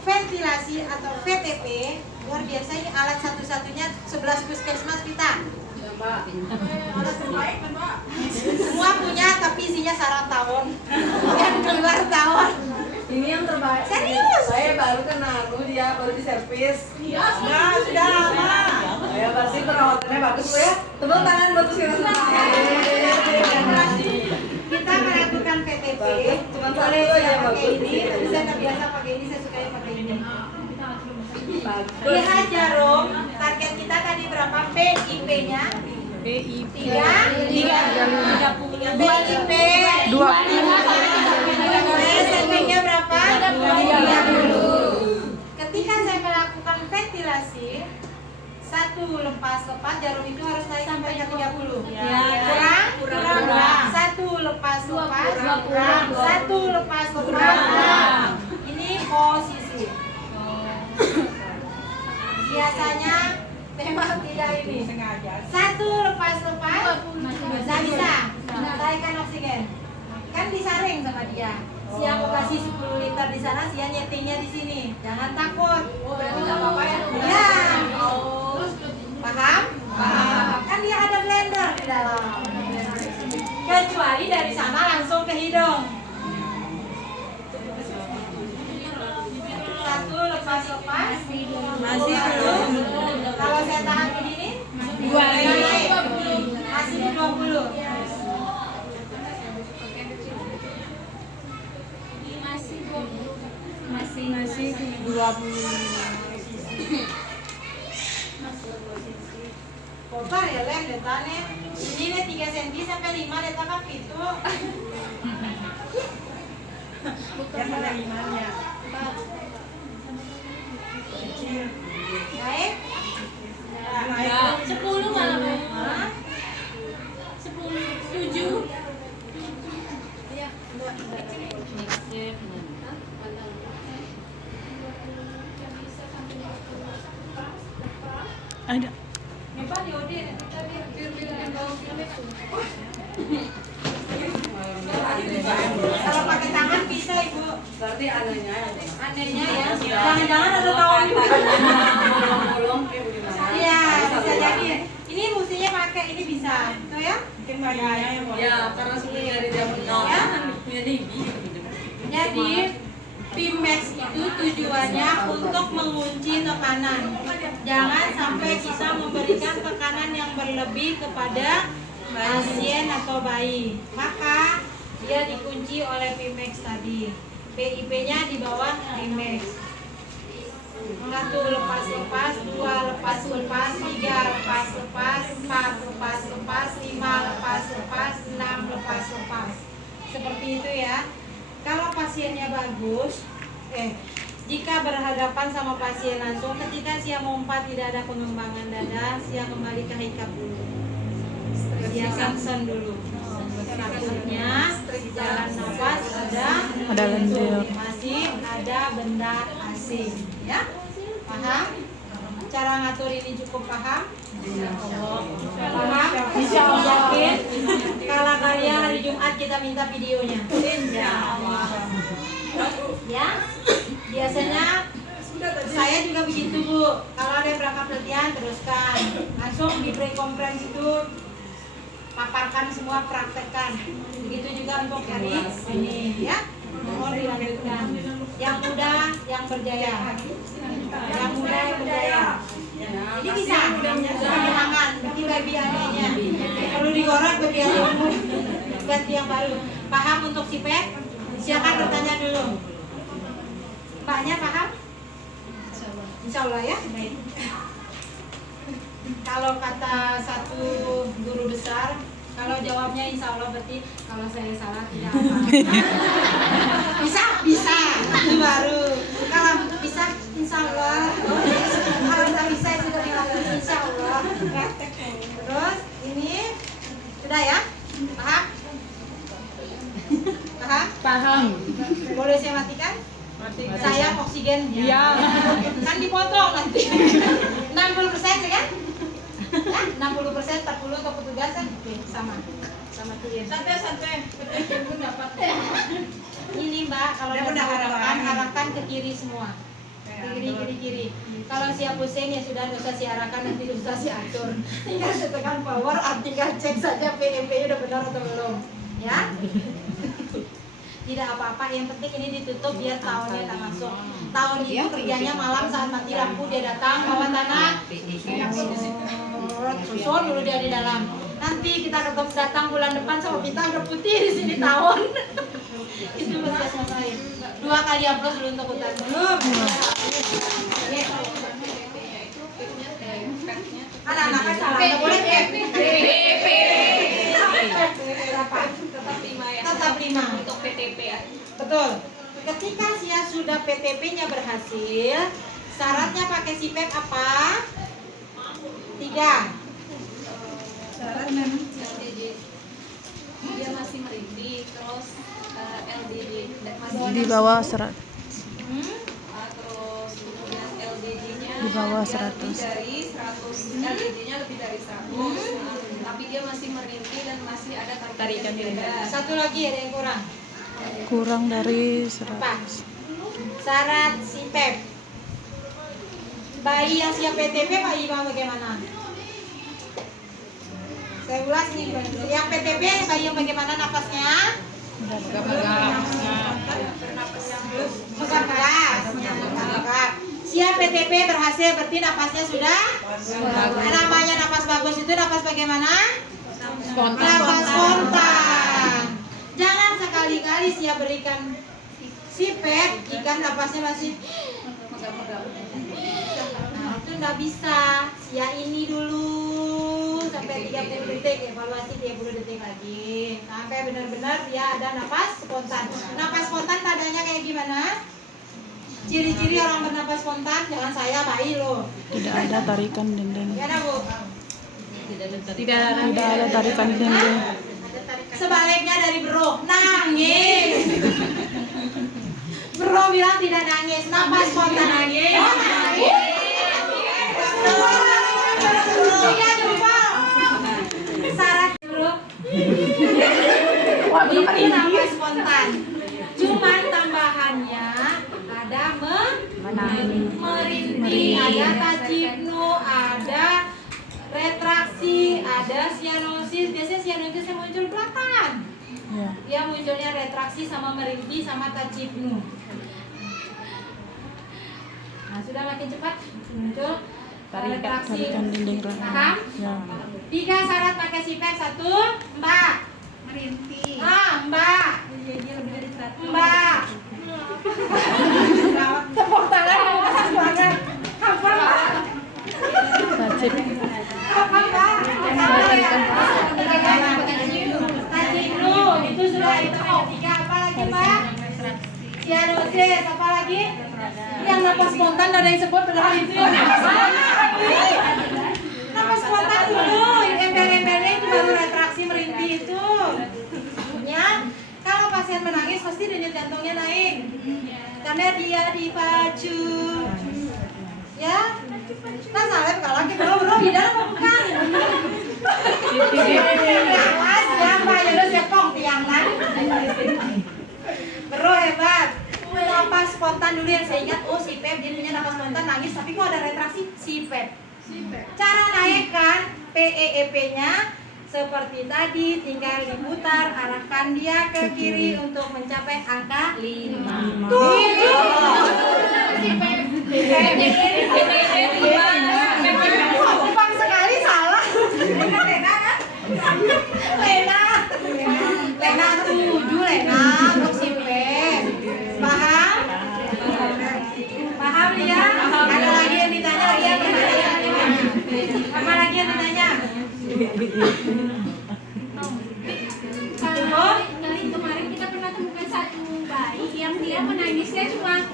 ventilasi atau VTP, luar biasa, ini alat satu-satunya 11 puskesmas kita. Alat terbaik kan Pak? Semua punya tapi isinya sarang tawon yang keluar tawon. Ini yang terbaik. Serius? Saya baru kenal, dia baru diservis. Iya, Sudah lama. Ya pasti perawatannya bagus Bu ya. Tepuk tangan buat Puskesmas Senayan. Kita melakukan VTP. Cuma satu Boleh aja saya pakai bagus. ini, tapi saya tak biasa pakai ini, saya suka pakai ini. Bagus. Lihat jarum, target kita tadi berapa? PIP-nya? BIP 30. BIP 20. SMP-nya berapa? 30. Ketika saya melakukan ventilasi, satu lepas jarum itu harus naik sampai ke 30. Kurang. Satu lepas kurang. Satu lepas kurang. Ini posisi. Biasanya tema tidak ini. Sengaja. Satu lepas nggak bisa. Naikkan oksigen. Kan disaring sama dia. Sia mau kasih 10 liter di sana, Sia nyetingnya di sini. Jangan takut. Oh, berarti nggak apa-apa ya? Ya. Paham? Kan dia ada blender di dalam. Kecuali dari sana langsung ke hidung. Satu lepas. Masih belum. Kalau saya tahan begini, 20. Masih 20. Masih 20. Kobar ya lem detane. Ini nih 3 cm sampai 5 detak kan itu. Yang mana imannya? Baik. Naik. 10 malah Bu. Hah? 10, 7. Ada. Nyoba diodin. Kalau pakai tangan bisa Ibu. Berarti anehnya yang Anehnya ya. Jangan-jangan ada tawon juga. bolong kayak bagaimana? Iya, bisa jadi. Ini fungsinya pakai ini bisa. Tuh ya. Mungkin bayinya yang mau. Ya, karena seperti dari zaman dulu Ya. kan punya Debbie gitu. Jadi Pimax itu tujuannya untuk mengunci tekanan. Jangan sampai kita memberikan tekanan yang berlebih kepada pasien atau bayi. Maka dia dikunci oleh Pimax tadi. PIP-nya di bawah Pimax. 1 lepas, 2 lepas, 3 lepas, 4 lepas, 5 lepas, 6 lepas. Seperti itu ya. Kalau pasiennya bagus, jika berhadapan sama pasien langsung, ketika Sia mompat tidak ada pengembangan dada, Sia kembali ke hikap dulu. Sia Samson dulu. Takutnya jalan nafas ada lendir. masih ada benda asing, ya? Paham? Cara ngatur ini cukup paham? Paham? Insya Allah. Yakin? Kalau kalian hari Jumat kita minta videonya. Ya, biasanya saya juga begitu Bu. Kalau ada yang berangkat latihan teruskan, langsung di pre-kompres itu paparkan semua, praktekkan. Begitu juga untuk hari ini ya. Mohon dilanjutkan. Yang muda yang berjaya. Yang muda yang berjaya. Ini bisa pakai tangan, ganti baby anehnya. Kalau digoreng baby anehmu, ganti yang baru. Paham untuk sipek? Silakan bertanya dulu. Mbaknya paham? Insya Allah ya. Baik. Kalau kata satu guru besar, kalau jawabnya insya Allah berarti kalau saya salah tidak apa. Bisa, itu baru. Kalau bisa insya Allah. Kalau tidak bisa sudah dilakukan insya Allah. Terus ini sudah ya, paham? Paham? Paham. Boleh saya matikan? Saya oksigen. Iya. Kan dipotong nanti. 60% ya kan? Ya, 60%, 40 untuk petugasan. Oke, sama. Sama klien. Santai. Pun dapat. Ini Mbak, kalau Dia udah udah arahkan ke kiri semua. Kiri. Kalau siap pusing ya sudah, nggak usah siarahkan, nanti nggak usah siatur. Tinggal tekan power, tinggal cek saja PMP-nya udah benar atau belum, ya. Tidak apa-apa, yang penting ini ditutup biar tahunnya tak masuk. Tahun itu kerjanya malam saat mati lampu dia datang bawa tanah, susun dulu dia di dalam. Nanti kita ketemu datang bulan depan sama kita udah putih di sini tahun. Itu mesti selesai. 2 kali upload dulu untuk hutan belum. Anak-anak salah, nggak boleh PP. Berapa? Tetap 5 Untuk PTP ya. Betul. Ketika Sia sudah PTP-nya berhasil, syaratnya pakai SIPEP apa? 3. Syarat memang LDJ dia masih merintih, terus LDJ masih Di bawah 100. terus kemudian LDJ-nya Di bawah dia 100. lebih dari 100, LDJ-nya lebih dari 100, tapi dia masih merintih dan masih ada tarikan beda. Satu lagi ada yang kurang. Kurang dari Apa? 100. Syarat SIPEP. Bayi yang siap PTP Pak Ima bagaimana? Saya ulas ini gimana? Yang PTP bayi yang bagaimana nafasnya? Bukan beras. Siap PTP berhasil, berarti nafasnya sudah? Namanya nafas bagus itu nafas bagaimana? Nafas spontan. Jangan sekali-kali Sia berikan SIPEP jika nafasnya masih nah, itu nggak bisa. Sia ini dulu sampai 30 detik, evaluasi 30 detik lagi sampai benar-benar dia ada nafas spontan. Nafas spontan tandanya kayak gimana? Ciri-ciri orang bernafas spontan, jangan saya bayi loh. Tidak ada tarikan dinding. Gimana Bu? Tidak ada tarikan dinding. Sebaliknya dari Bro, nangis. Bro bilang tidak nangis, nafas spontan nangis. Oh, nangis. Tiga coba. Syarat Bro. Itu nafas spontan. Cuman tambahannya ada merintih, ada tajipnu, ada retraksi, ada sianosis. Biasanya sianosis muncul belakangan. Ya. Dia munculnya retraksi sama merintih sama tajipnu. Nah, sudah makin cepat muncul retraksi. Tarikan dinding. Paham? Ya. 3 syarat pakai SIPEP. 1, Mbak. Merintih. Mbak. Dia lebih dari 100. Mbak. Tepuk tangan memuas banget. Hafal Mbak. Wajib. Hafal Mbak. Tajipnu itu sudah itu. 3 apa lagi Mbak? Sianosis apa lagi? Yang napas spontan ada yang sebut padahal itu. Napas spontan dulu, embel-embelnya itu baru retraksi merintih itu. Ya, kalau pasien menangis pasti denyut jantungnya naik. Karena dia dipacu. Ya. Nah, salep kalau lagi bro di dalam apa bukan? Awas ya, Mbak, ya sepong tiangan. Bro hebat. Napas spontan dulu yang saya ingat, oh SIPEP dia punya napas spontan nangis, tapi kok ada retraksi SIPEP. Cara naikkan PEEP-nya seperti tadi, tinggal diputar, arahkan dia ke kiri untuk mencapai angka 5. 7. Gampang sekali salah. Lena kan? Lena 7 Lena untuk SIPEP. Paham? Paham ya? Ada lagi yang ditanya lagi yang ditanya? Apa lagi yang ditanya? Kalau kemarin kita pernah temukan satu bayi yang dia menangisnya cuma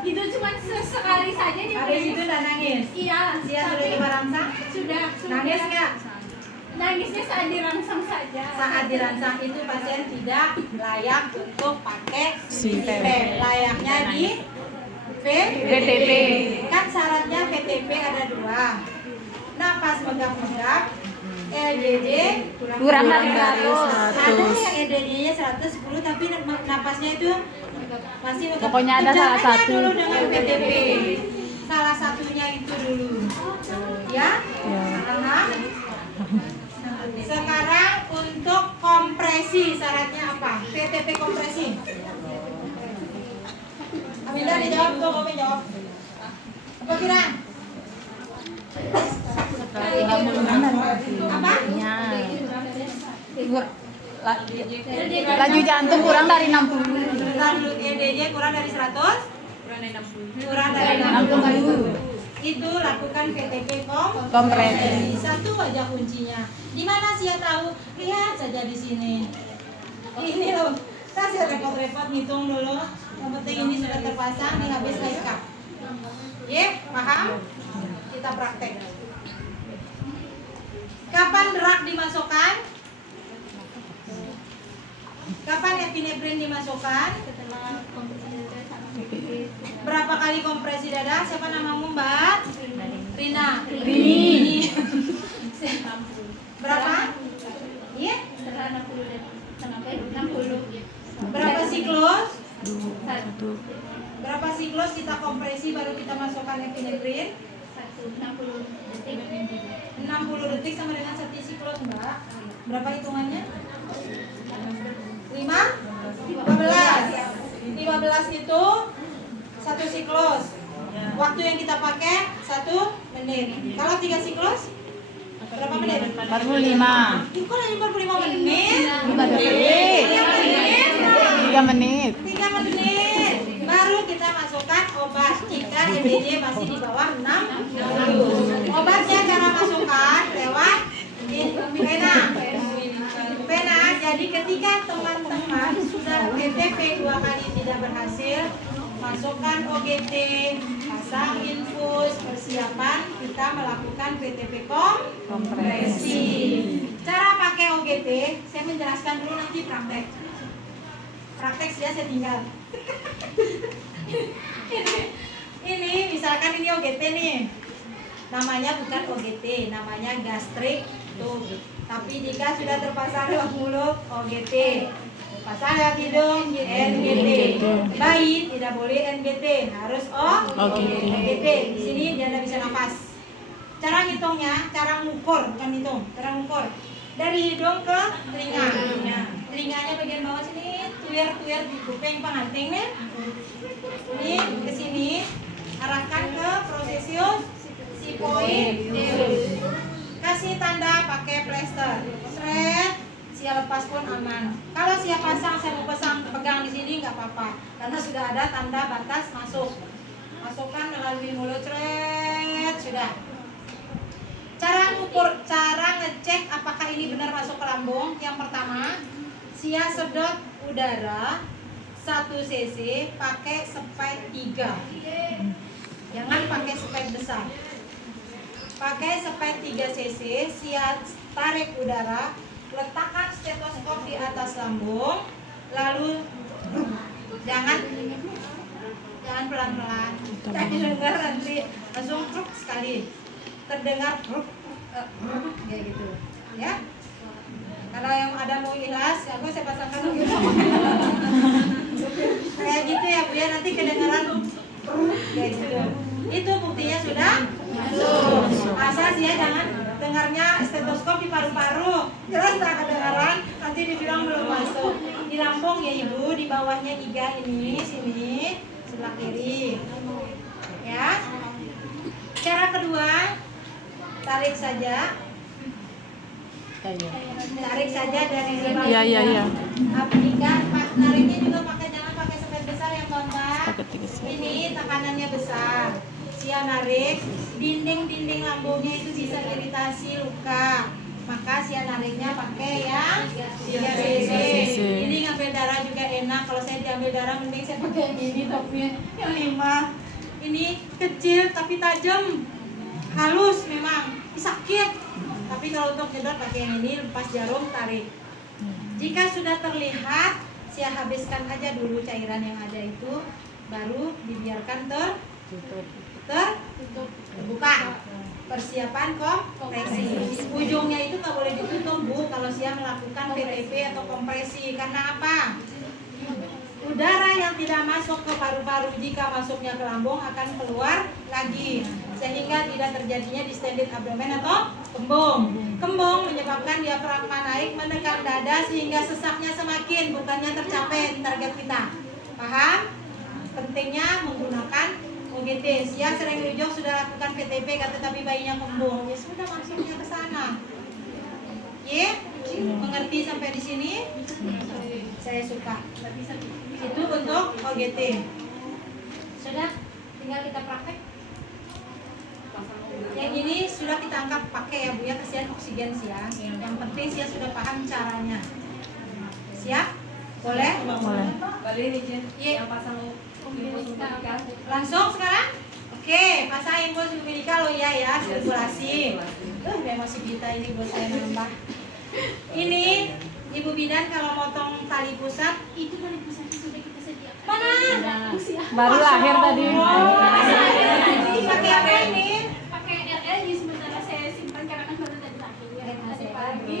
itu cuma sesekali saja dia Habis itu udah nangis? Iya. Dia sudah coba rangsang? Sudah. Nangis nggak? Nangisnya saat dirangsang saja. Saat dirangsang itu pasien tidak layak untuk pakai CPAP. CPAP. Layaknya di VTP. Kan syaratnya VTP ada 2. Napas megap-megap, LDD Kurang dari Ada 100. yang LDD-nya 110 tapi napasnya itu masih megap. Pokoknya ada salah Kerjaannya satu. dulu dengan VTP. Salah satunya itu dulu. Ya? Ya. Paham? Sekarang untuk kompresi syaratnya apa? VTP kompresi. Aminda dijawab tuh, kamu jawab. Apa kira? Apa? Laju jantung kurang dari 60. Lalu EDJ kurang dari 100? Kurang dari 60. Itu lakukan VTP kompresi. Satu aja kuncinya. Di mana sih tahu? Lihat saja di sini. Ini loh. Saya repot-repot ngitung dulu. Yang penting ini sudah terpasang nih habis live cup. Ye, paham? Kita praktek. Kapan drug dimasukkan? Kapan epinefrin dimasukkan? Berapa kali kompresi dada? Siapa namamu, Mbak? Rina. Rini. Berapa? Iya? Setelah 60 sampai 60. Berapa siklus? 1. Berapa siklus kita kompresi baru kita masukkan epinefrin? 60 detik. 60 detik sama dengan 1 siklus, Mbak. Berapa hitungannya? 15 itu 1 siklus. Waktu yang kita pakai 1 menit. Kalau 3 siklus berapa menit? 45. Kok ada 45 menit? 3 menit. 3 menit. Baru kita masukkan obat jika EDJ masih di bawah 60. Obatnya cara masukkan lewat pena. Pena. Jadi ketika teman-teman sudah VTP 2 kali tidak berhasil, masukkan OGT, pasang infus, persiapan kita melakukan VTP kompresi. Cara pakai OGT, saya menjelaskan dulu nanti praktek. Praktek ya saya tinggal. Ini misalkan ini OGT nih. Namanya bukan OGT, namanya gastrik tube. Tapi jika sudah terpasang lewat mulut, OGT. Pasang lewat hidung, NGT. Bayi tidak boleh NGT, harus OGT. Di sini dia tidak bisa nafas. Cara ngitungnya, cara ngukur, bukan hitung, cara ngukur. Dari hidung ke telinga. Telinganya bagian bawah sini, tuyer-tuyer di kuping pengantingnya. Ini ke sini, arahkan ke prosesius sifoideus. Kasih tanda pakai plester. Seret, sia lepas pun aman. Kalau sia pasang, saya mau pasang pegang di sini nggak apa-apa, karena sudah ada tanda batas masuk. Masukkan melalui mulut, seret, sudah. Cara ngukur, cara ngecek apakah ini benar masuk ke lambung. Yang pertama, sia sedot udara 1 cc pakai spide 3. Jangan pakai spide besar. Pakai spide 3 cc, sia tarik udara, letakkan stetoskop di atas lambung, lalu jangan pelan-pelan. Jangan dengar nanti langsung truk sekali. Terdengar kayak gitu. Ya. Kalau yang ada mau ikhlas, aku saya pasangkan gitu. Kayak gitu ya Bu ya, nanti kedengaran kayak gitu. Itu buktinya sudah masuk. Asal ya jangan dengarnya stetoskop di paru-paru. Jelas tak kedengaran, nanti dibilang belum masuk. Di lambung ya Ibu, di bawahnya iga ini, sini, sebelah kiri. Ya. Cara kedua, tarik saja. Tarik saja dari lubang. Iya. Aplikasikan, nariknya juga jangan pakai spade besar ya kawan-kawan. Pakai 3 cc. Ini tekanannya besar. Sia narik, dinding-dinding lambungnya itu bisa iritasi luka. Maka sia nariknya pakai yang 3 cc. Ini ngambil darah juga enak. Kalau saya diambil darah mending saya pakai yang ini tapi yang 5. Ini kecil tapi tajam. Halus memang, sakit. Tapi kalau untuk nyedot pakai yang ini, lepas jarum, tarik. Jika sudah terlihat, Sia habiskan aja dulu cairan yang ada itu, baru dibiarkan terbuka. Persiapan kompresi. Ujungnya itu nggak boleh ditutup, Bu, kalau Sia melakukan PTP atau kompresi. Karena apa? Udara yang tidak masuk ke paru-paru jika masuknya ke lambung akan keluar lagi, sehingga tidak terjadinya distended abdomen atau kembung. Kembung menyebabkan diafragma naik menekan dada sehingga sesaknya semakin, bukannya tercapai target kita. Paham? Pentingnya menggunakan OGT. Sia sering rujuk sudah lakukan PTP tapi bayinya kembung. Ya sudah, masuknya ke sana. Mengerti sampai di sini? Saya suka. Itu untuk OGT. Sudah, tinggal kita praktek. Yang ini sudah kita angkat pakai ya Bu ya, kasihan oksigen Sia. Yang penting Sia sudah paham caranya. Siap? Boleh? Boleh. Balik nih, Jen. Iya. Yang pasang infus umbilical. Langsung sekarang? Oke, pasang infus umbilical lo ya, sirkulasi. Emosi kita ini buat saya nambah. Ini Ibu bidan kalau motong tali pusat, Itu tali pusatnya sudah kita sediakan. mana? Baru lahir tadi. Pakai apa ini? Pakai RL di sementara saya simpan karena kan baru tadi lahir. Tadi pagi.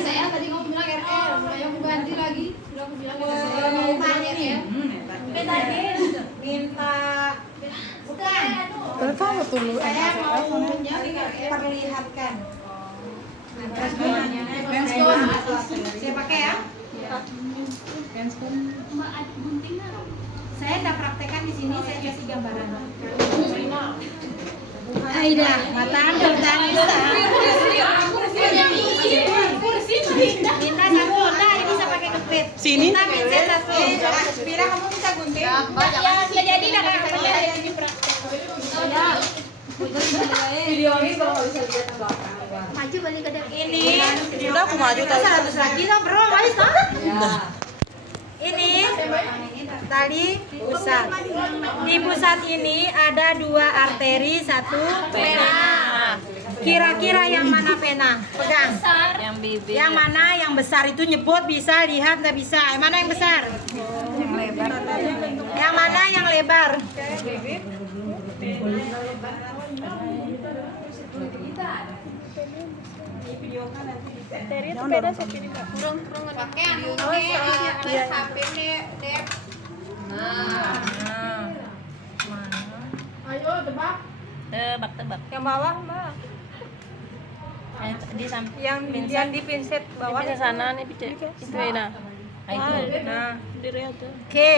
Saya tadi kamu bilang RL, saya mau ganti lagi. Sudah aku bilang Minta bukan. Tahu tuh lu Saya mau perlihatkan. Terus gimana? Saya pakai ya. Mbak ada gunting nggak? Saya tidak praktekkan di sini, saya kasih gambaran. Aida, mata anda minta satu, nah ini bisa pakai kepit. Sini. Minta pinset satu. Aspira kamu bisa gunting? Ya jadi dah kakak di praktek. Video ini kalau nggak bisa lihat ke belakang. Maju balik ke depan. Ini Udah aku maju tadi. 100 lagi lah bro, guys. Ya. Ini tali pusat. Di pusat ini ada 2 arteri, 1 vena. Kira-kira yang mana vena? Pegang. Yang bibir. Yang mana yang besar itu nyebut bisa, lihat nggak bisa. Yang mana yang besar? Yang lebar. Yang mana yang lebar? pakai anu pakai HP nih, Dep. Ayo tebak. Tebak. Yang bawah, Mbak. Di samping. Yang di pinset bawah. Di sana nih, itu Ina. Nah, oke.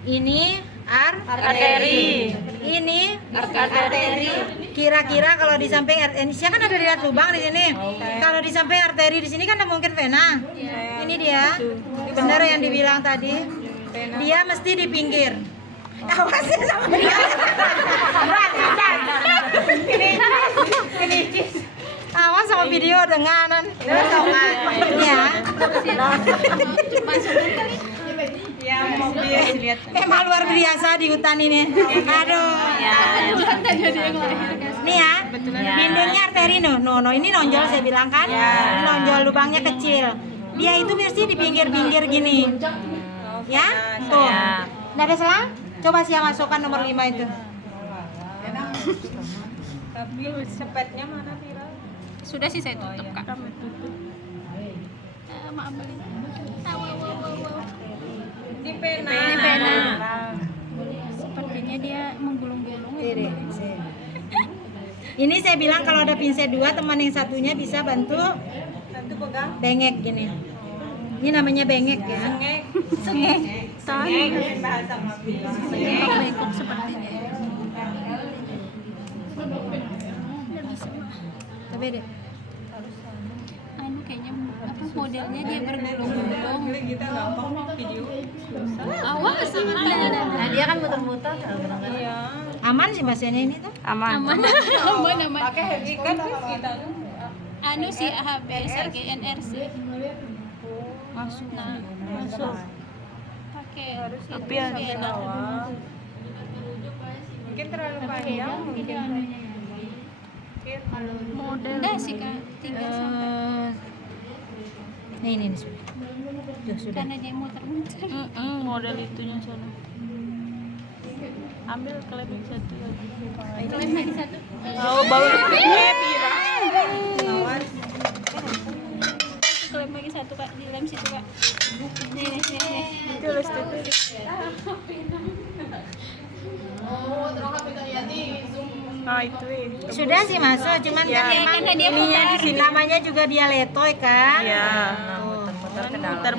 Ini arteri. Ini arteri. Kira-kira kalau di samping arteri, kan ada lihat lubang di sini. Kalau di samping arteri di sini kan ada mungkin vena. Ini dia. Benar yang dibilang tadi. Dia mesti di pinggir. Awas ya sama dia. Ini. Awas sama video denganan. Ya. Emang luar biasa di hutan ini. Aduh. Nih ya. Dindingnya arteri no, ini nonjol saya bilang kan. Nonjol lubangnya kecil. Dia itu mesti di pinggir-pinggir gini. Ya? Tuh. Nggak ada selang? Coba Sia masukkan nomor 5 itu. Tapi sepetnya mana viral? Sudah sih saya tutup kak. Maaf balik. Di pena. Sepertinya dia menggulung-gulung. Ini saya bilang kalau ada pinset 2, teman yang satunya bisa bantu pegang bengek gini. Ini namanya bengek ya. Bengek. Bengkok sepertinya. Tapi deh. Anu kayaknya apa modelnya dia bergulung-gulung. Awas Nah, dia kan muter-muter. Aman sih bahasanya ini tuh. Aman. aman. Pakai heavy kan kita. Anu si AHBS GNRC. Masuk. Masuk. Pakai Tapi ya, Mungkin terlalu panjang. Mungkin anunya ya. Kalau model enggak sih Kak, 3 sampai. Ini sudah. Sudah. Karena dia muter-muter. Model itunya sana. Ambil klem yang satu lagi. Klaim lagi satu. Oh, bau pira. Klaim lagi satu Kak, di lem situ Kak. Nih. Itu listrik. Oh, terus kita lihat nih zoom. Nah, itu Sudah sih masuk, cuman kan memang karena dia ininya di sini namanya juga dia letoy kan. Iya. Tuh. Muter.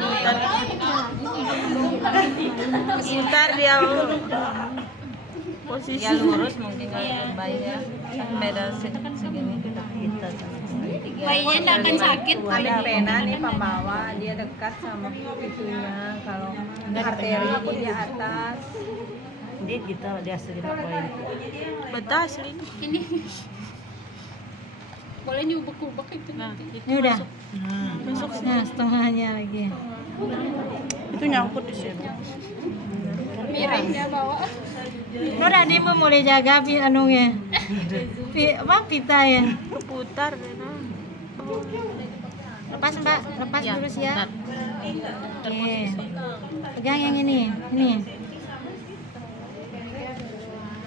Sebentar dia posisi Ya lurus mungkin kan bayi ya. Kan beda segini kita Bayinya enggak akan sakit. ada pena nih pembawa, dia dekat sama itunya. Kalau arteri ini di atas. Dia kita dia segini poin. betul asli. Ini boleh diubek-ubek itu Nah, nanti. itu Ini udah. masuk. Nah, setengahnya lagi. Itu nyangkut di situ. Miring dia bawa. Lo tadi mau mulai jaga anunya. Pita ya. Putar nah. Lepas Mbak, lepas Ya, dulu ya. bentar. Oke. Pegang yang ini.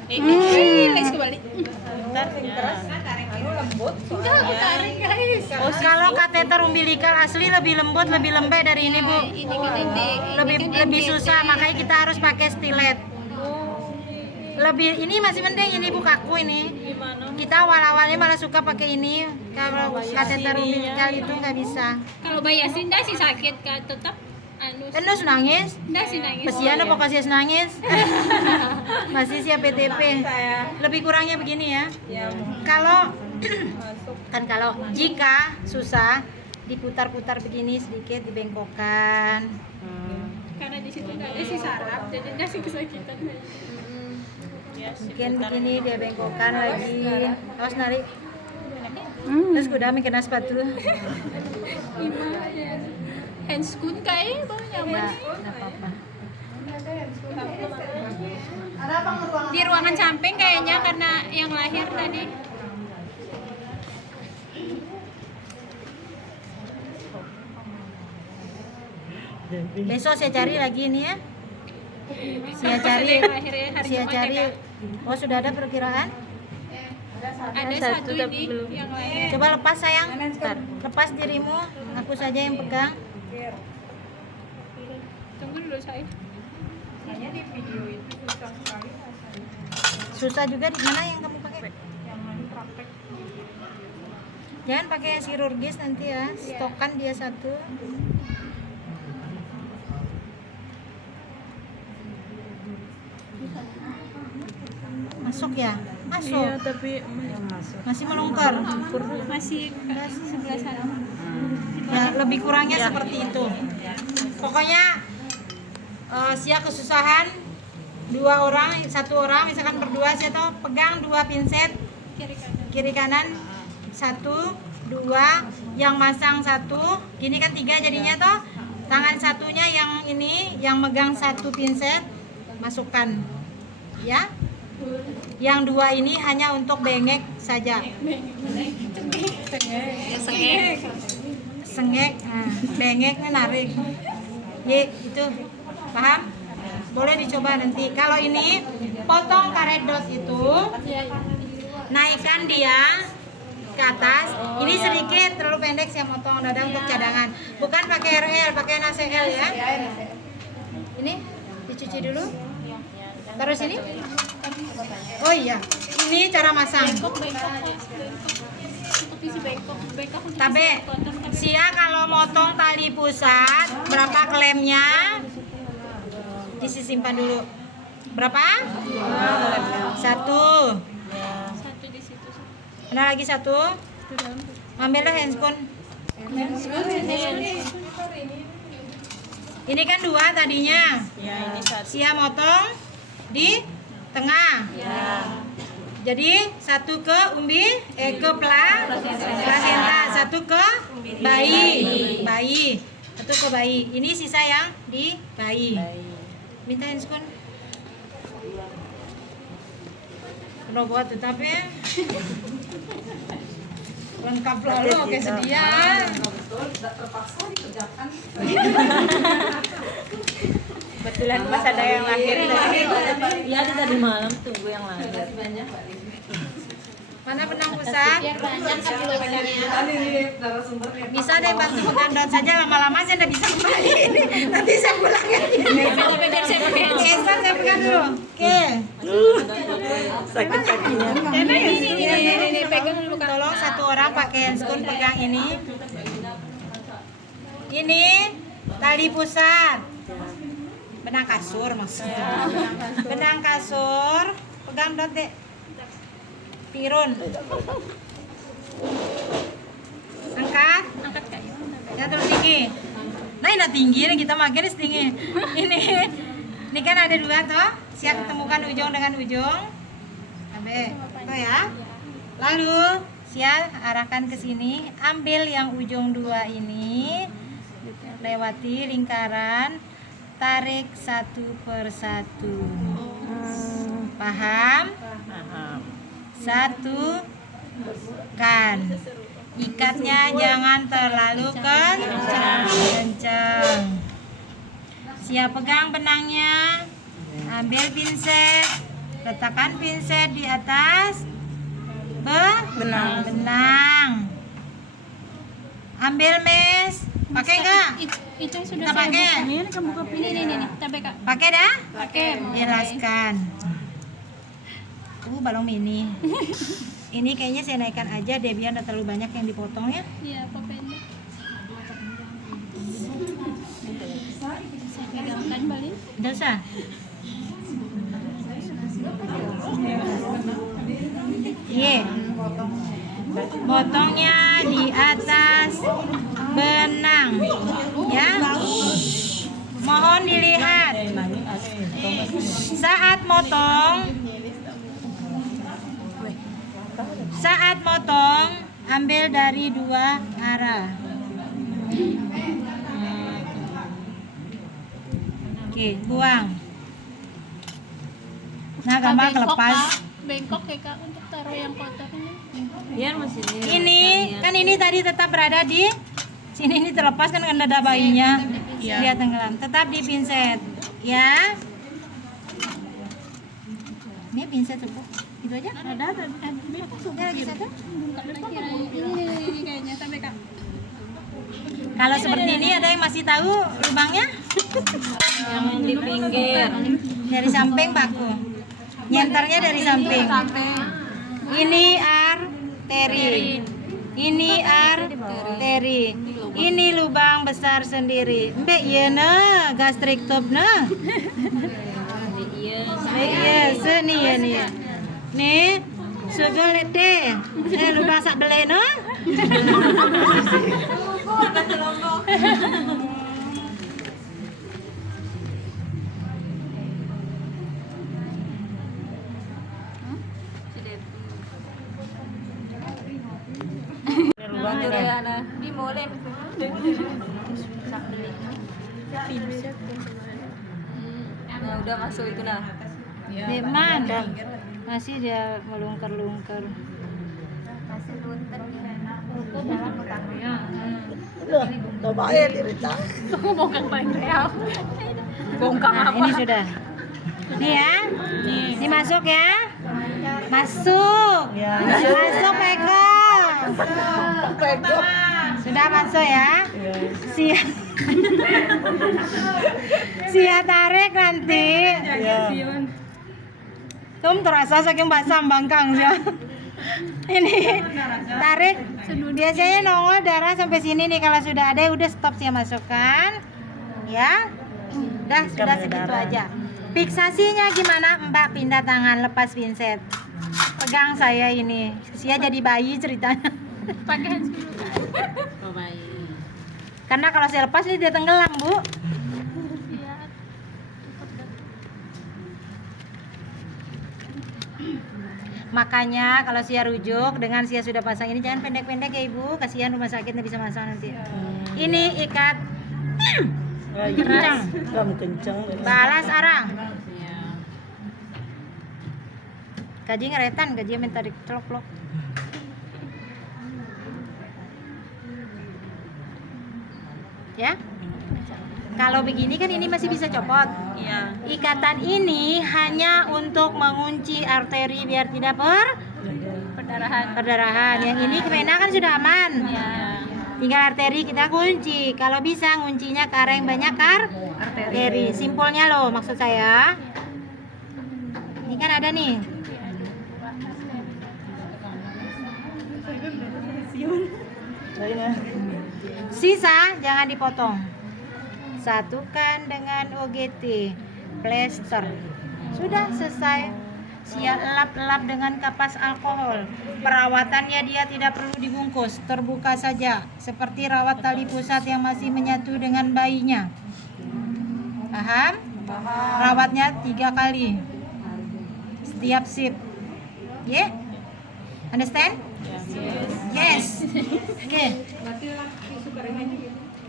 Les kembali. Bentar. Enggak, aku tarik guys. Kalau kateter umbilikal asli lebih lembut, lebih lembek dari ini, Bu. Ini kan inti. Lebih susah, makanya kita harus pakai stilet. Lebih ini masih penting ini Bu, kaku ini. Kita awalnya malah suka pakai ini. Kalau kateter umbilikal itu nggak bisa. Kalau bayi asin dah sih sakit Kak, tetap anu. Terus nangis. Dah sih nangis. Kesian apa kasih nangis? Masih siap PTP. Lebih kurangnya begini ya. Kalau jika susah diputar-putar begini sedikit, dibengkokkan. Karena di situ enggak ada sih saraf, jadi dah sih kesakitan. Mungkin begini dia bengkokkan lagi. Terus narik. Terus kuda kena sepatu. Lumayan. Handscoon kayaknya bau nyaman. Enggak apa-apa. Di ruangan samping kayaknya karena yang lahir tadi. Besok saya cari lagi ini ya. Saya Pas ada cari. yang lahir ya, hari Saya Jumat ya, cari. Kak. Oh, sudah ada perkiraan? Ada satu ini yang lahir. Coba lepas sayang. Lepas dirimu, aku saja yang pegang. Tunggu dulu saya. Hanya di video itu susah sekali rasanya. Susah juga di mana yang kamu pakai? Yang praktek. Jangan pakai yang chirurgis nanti ya. Stokkan dia satu. Masuk ya? Masuk. Iya, tapi Masih melongkar. Masih sebelah sana. Ya, lebih kurangnya seperti itu. Pokoknya Sia kesusahan 2 orang, 1 orang misalkan berdua, Sia tuh pegang 2 pinset kiri kanan 1, 2, yang masang 1, gini kan 3 jadinya toh. Tangan satunya yang ini yang megang 1 pinset masukkan ya. Yang 2 ini hanya untuk bengek saja. Sengek, nah, bengeknya narik. Ye, itu paham? Boleh dicoba nanti. Kalau ini potong karet dot itu, naikkan dia ke atas. Ini sedikit terlalu pendek, saya potong dada untuk cadangan. Bukan pakai RL, pakai NaCl ya. Ini dicuci dulu. Terus ini? Oh iya, ini cara masang. Tapi Sia kalau motong tali pusat, berapa klemnya? Disimpan dulu. Berapa? 1. Satu di situ. Ada lagi 1. Ambillah handphone. Ini kan 2 tadinya. ya ini satu. Sia motong di tengah. Jadi 1 ke ke placenta, 1 ke bayi. 1 ke bayi. Ini sisa yang di bayi. Minta handphone. Kena buat tapi lengkap lalu oke sedia. Kebetulan pas ada yang lahir tadi. Iya tadi malam tunggu yang lahir. Mana benang pusat? Biar banyak kan keluarnya. Bisa deh bantu pegang daun saja, lama-lama saya udah bisa kembali. Nanti saya pulang ya. Tapi biar saya pakai Oke, saya pegang dulu. Oke. Sakit kakinya. Ini pegang dulu. Tolong satu orang pakai handscoon pegang ini. Ini tali pusat. Benang kasur maksudnya. Benang kasur. Pegang dot deh. Pirun. Angkat. angkat kayu. Ya terus tinggi. Nah ini tinggi nih kita makin tinggi. Ini kan ada dua toh. Siap ketemukan ujung dengan ujung. Ambil. Tuh ya. Lalu siap arahkan ke sini. Ambil yang ujung dua ini. Lewati lingkaran. Tarik satu per satu. Paham? Satu kan. Ikatnya jangan terlalu kencang. Siap pegang benangnya. Ambil pinset. Letakkan pinset di atas benang. Ambil mes. Pakai enggak? Itu yang sudah Kita saya pakai. buka. Ini, tapi Kak. Pakai dah? Pakai. Jelaskan. Balong mini. Ini kayaknya saya naikkan aja deh biar tidak terlalu banyak yang dipotong ya. Iya, pendek. Saya pegangkan balik. Tidak usah. Iya. Potongnya di atas benang. Ya. Mohon dilihat. Saat motong, ambil dari dua arah. Oke, buang. Nah, gampang kelepas. Bengkok ya Kak untuk taruh yang kotor ini. Biar masih Ini, kan ini tadi tetap berada di sini, ini terlepas kan dengan dada bayinya. Dia tenggelam. Tetap di pinset. Ya. Ini pinset cukup. Itu aja? Ada lagi satu? Ini kayaknya sampai Kak. Kalau seperti ini ada yang masih tahu lubangnya? yang di pinggir. Dari samping baku. Nyentarnya dari samping. Ini arteri. Ini arteri. Ini lubang besar sendiri. Mbak iya nah, gastrik top nah. Iya, seni ya nih. Nih, segel deh. Lubang sak bele no. Di boleh. Nah, udah masuk itu nah. Deman. Masih dia melungker-lungker. Bongkar paling real. Bongkar Nah, ini sudah. Nih ya. Dimasuk ya. Masuk. Masuk pegang. Sudah masuk ya. Sia tarik nanti. Tum terasa saking basah bangkang ya. Ini tarik. Biasanya nongol darah sampai sini nih, kalau sudah ada udah stop sih masukkan. Ya. Sudah segitu aja. Fiksasinya gimana Mbak? Pindah tangan, lepas pinset. Pegang saya ini. Sia jadi bayi ceritanya. pakai Karena kalau saya lepas ini dia tenggelam, Bu. Makanya kalau Sia rujuk dengan Sia sudah pasang ini jangan pendek-pendek ya Ibu, kasihan rumah sakit nggak bisa masang nanti. Ini ikat kencang, balas arah. Kaji ngeretan, gaji minta dicelok-celok. Ya. Kalau begini kan ini masih bisa copot. Iya. Ikatan ini hanya untuk mengunci arteri biar tidak perdarahan. Yang ini kemena kan sudah aman. Tinggal arteri kita kunci. Kalau bisa nguncinya ke arah yang banyak arteri. Simpelnya loh maksud saya. Ini kan ada nih. Sisa jangan dipotong. Satukan dengan OGT plester. Sudah selesai. Siap elap-elap dengan kapas alkohol. Perawatannya dia tidak perlu dibungkus, terbuka saja, seperti rawat tali pusat yang masih menyatu dengan bayinya. Paham? Rawatnya 3 kali setiap shift. Yeah? Understand? Yes. Oke.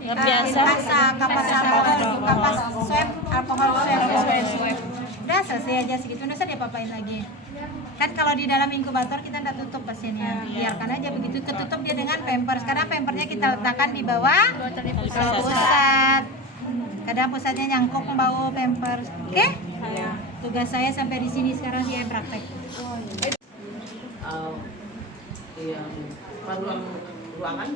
Biasa. Kapas alkohol, kapas swab, alkohol swab. Udah selesai aja segitu, udah usah diapa-apain lagi. Kan kalau di dalam inkubator kita tidak tutup pasiennya, biarkan aja begitu ketutup dia dengan pampers. Karena pampersnya kita letakkan di bawah pusat. Kadang pusatnya nyangkuk bau pampers. Oke? Tugas saya sampai di sini, sekarang dia praktek. Ruangan.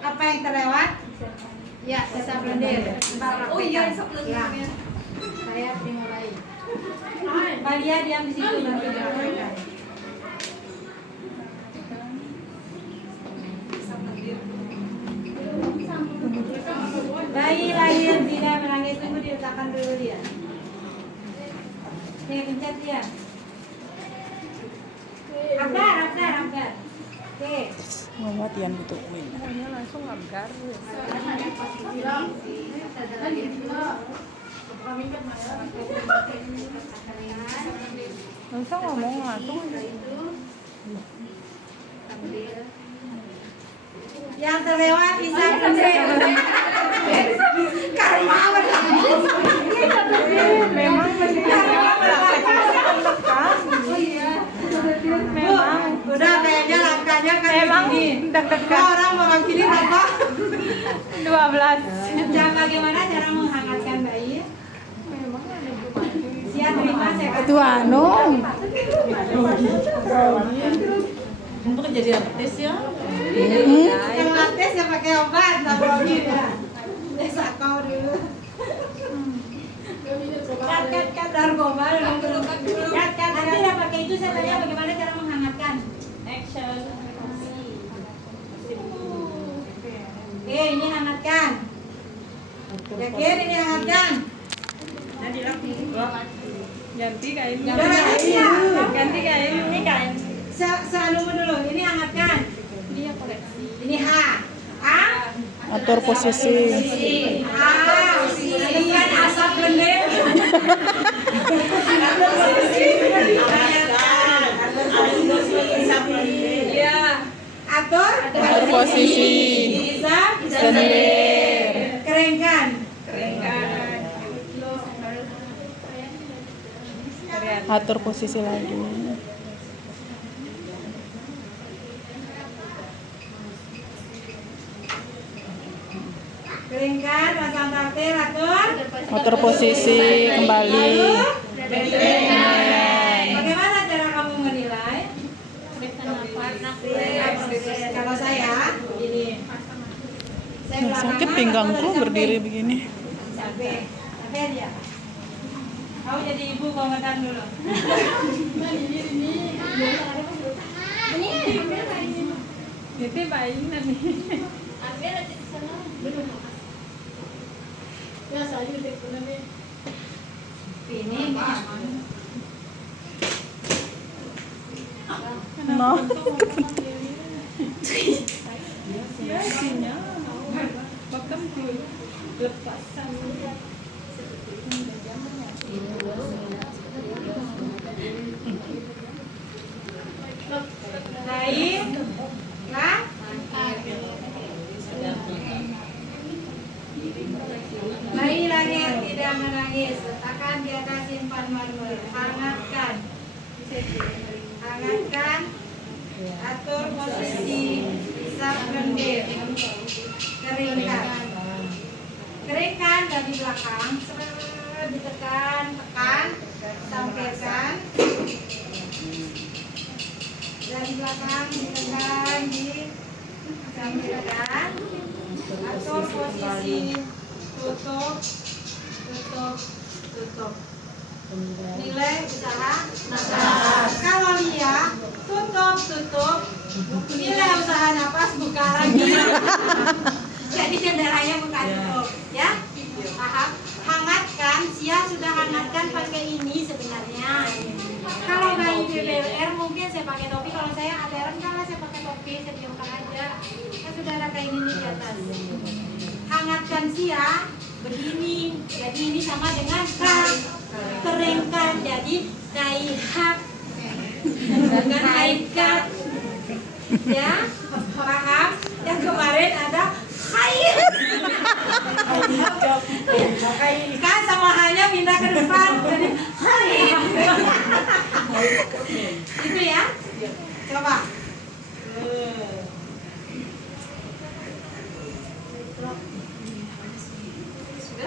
Apa yang terlewat? Ya, sisa blender. Oh iya, sebelumnya. Saya dimulai. Balia diam di situ nanti dirapikan. Bayi lahir tidak menangis, tunggu diletakkan dulu dia. Nih, pencet dia. Abgar. Oke. Mau latihan gitu. Langsung ngabgar. Langsung ngomong langsung. Yang terlewat bisa blender. Karma Memang memang udah kayaknya langkahnya kan begini. deg-degan. Orang mewakili apa? 12. Bagaimana cara menghangatkan bayi? Siap terima saya. Itu anu. Untuk kejadian tes ya. Kalau tes ya pakai obat, tak grogi ya. Desa kau dulu. Kat narkoba dulu. Kat nanti udah pakai itu saya tanya bagaimana cara menghangatkan. Action. Oke, ini hangatkan. Yakin ini hangatkan. Ganti kain. Ganti kain. Ini kain. Sealumu dulu. Ini hangatkan. Ini H. A. Atur posisi. A. Ini kan asap blender. Iya. Atur posisi. Bisa. Blender. Keringkan. Atur posisi lagi. Keringkan, pasang taktir, atur. Atur posisi kembali. Bagaimana cara kamu menilai? Kalau saya, begini. Saya Sakit belakangan pinggangku aku berdiri sampai. begini. Sampai dia. Kau jadi ibu komentar dulu. Itu bayi nanti. Ini Nah, Bakam lepasan. baik, lah, Atur posisi sak lendir. Keringkan. Keringkan dari belakang. Ditekan, tekan, sampaikan. Dari belakang ditekan, disampaikan. Atur posisi tutup. Nilai usaha napas. Kalau Lia tutup, nilai usaha napas buka lagi. Jadi jendelanya buka tutup, ya? Paham? Hangatkan, Sia sudah hangatkan pakai ini sebenarnya. Kalau bayi BBR mungkin saya pakai topi, kalau saya ada kalau saya pakai topi, saya diamkan aja. Kan sudah ada kain ini di atas. Hangatkan Sia begini, jadi ini sama dengan keringkan, jadi kaihat dengan kaikat, ya paham? Yang kemarin ada kait, kan sama halnya pindah ke depan, jadi kait, itu ya, coba.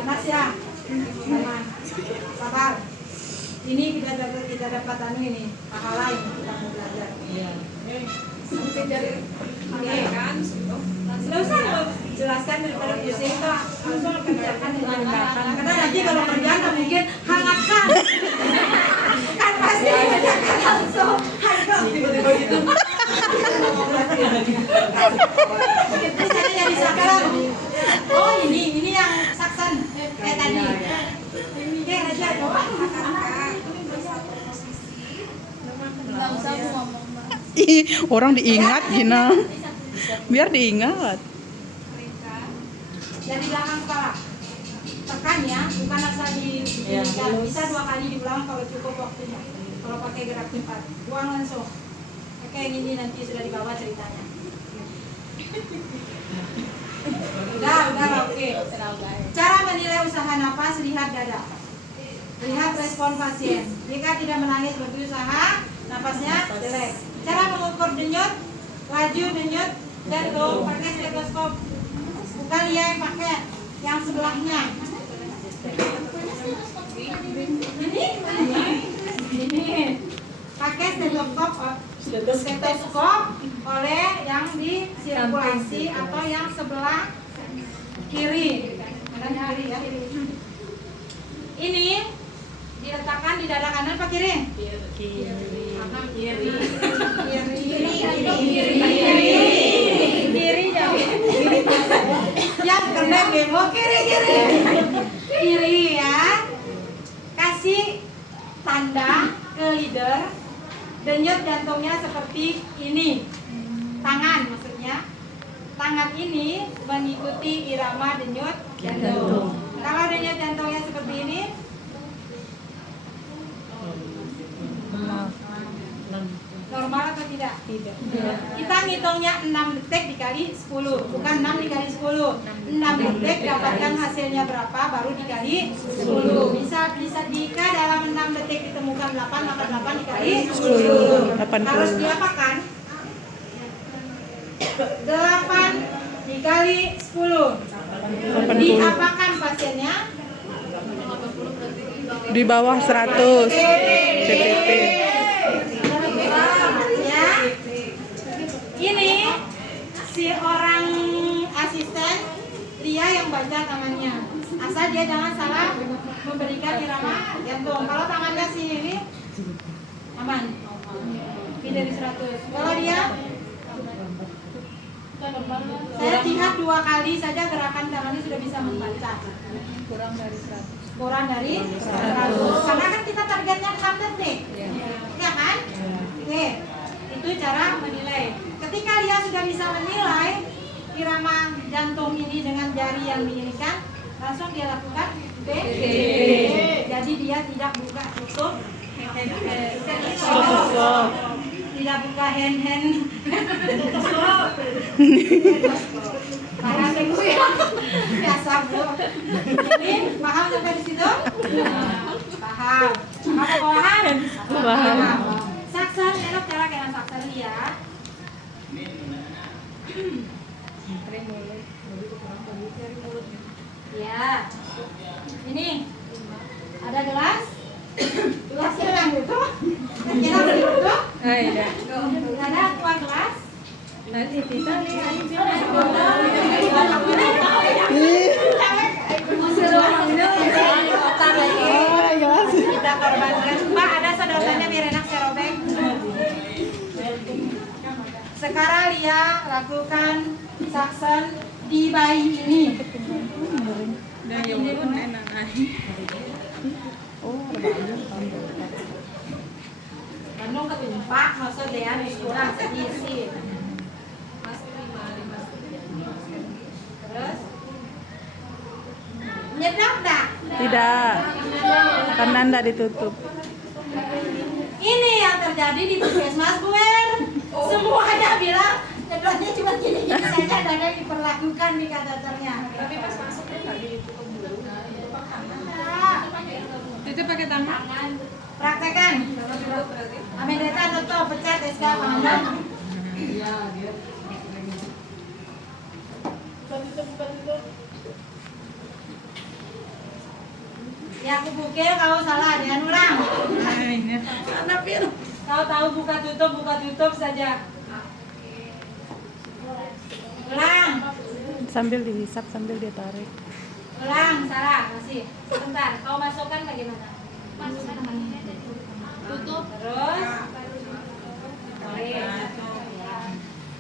Panas ya, sabar. Ini kita dapat anu ini pahala yang kita mau belajar. Iya. Nggak usah jelaskan daripada pusing kok. Langsung kerjakan dengan karena nanti kalau kerjaan nggak mungkin hangatkan. Kan pasti kerjakan langsung. Saya jadi saksan. Oh ini yang saksan kayak tadi. Oke aja doang. Ih, orang diingat Gina. Biar diingat. Dari belakang kepala. Tekan ya, bukan asal diberikan. Bisa 2 kali diulang kalau cukup waktunya. Kalau pakai gerak cepat, buang langsung. Oke, ini nanti sudah dibawa ceritanya. Udah, oke. Cara menilai usaha napas, lihat dada. Lihat respon pasien. Jika tidak menangis berusaha, napasnya jelek. Cara mengukur denyut, laju denyut, jantung, pakai stetoskop. Bukan dia yang pakai, yang sebelahnya. Ini. Pakai stetoskop oleh yang di sirkulasi atau yang sebelah kiri. Kanan kiri ya. Ini diletakkan di dada kanan apa kiri? Kiri. Yang kena bemo kiri ya. Kasih tanda ke leader. Denyut jantungnya seperti ini. Tangan maksudnya. Tangan ini mengikuti irama denyut jantung. Kalau denyut jantungnya seperti ini, normal atau tidak? Tidak. Kita ngitungnya 6 detik dikali 10, bukan 6 dikali 10. 6 detik dapatkan hasilnya berapa baru dikali 10. Bisa jika dalam 6 detik ditemukan 8, maka 8 dikali 10. Harus diapakan? 8 dikali 10. Diapakan pasiennya? Di bawah 100 CTP. Ya. Ini si orang asisten dia yang baca tangannya. Asal dia jangan salah memberikan irama jantung. Kalau tangannya si ini aman. Lebih dari 100. Kalau dia saya lihat 2 kali saja gerakan tangannya sudah bisa membaca. Kurang dari 100. Karena kan kita targetnya 6 detik. Ya kan? Oke. Itu cara menilai. Ketika dia sudah bisa menilai irama jantung ini dengan jari yang diirikan, langsung dia lakukan B. Jadi dia tidak buka tutup. Tidak buka hand. Paham Bu ya? Biasa Bu. Ini paham sampai di situ? Paham. Paham? Paham. Saksan, elok cara kena saksan lihat. Ya. Ini ada gelas. Gelasnya yang itu. Kira begitu. Iya. Ada dua gelas. Nanti kita Kita korbankan. Mbak, ada sedotannya biar enak saya robek. Sekarang Lia lakukan saksen di bayi ini. Oh, ada banyak tambah. Bandung ketumpak, maksud dia kurang sedikit. Terus nyedap dah. Tidak. Karena enggak ditutup. Ini yang terjadi di puskesmas Buer. Semuanya bilang nyedotnya cuma gini-gini saja, dan yang diperlakukan di kateternya. Tapi pas masuknya nggak ditutup dulu. Itu pakai tangan. Praktekan. Amin data tutup pecat SK Pangan. Ya aku bukil kau salah ada yang ulang. Kau tahu buka tutup saja. Ulang. Sambil dihisap, sambil dia tarik. Ulang, salah, masih. Sebentar, kau masukkan bagaimana? Tutup. Terus.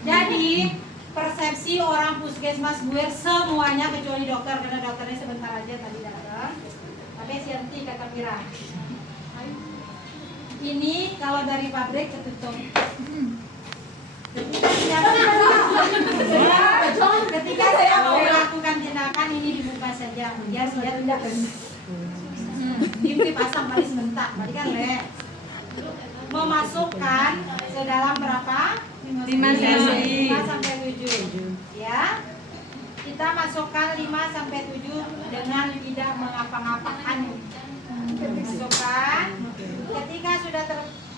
Jadi, persepsi orang puskesmas Buer semuanya kecuali dokter, karena dokternya sebentar aja tadi datang. Tapi Sianti kakak Mira. Ini kalau dari pabrik ketutup. Ketika saya mau melakukan tindakan ini dibuka saja, biar dia tidak dipasang balik sebentar, balik kan le. Memasukkan sedalam berapa? 5 sampai 7. Ya. Kita masukkan 5 sampai 7 dengan tidak mengapa-ngapakan. Masukkan. Ketika sudah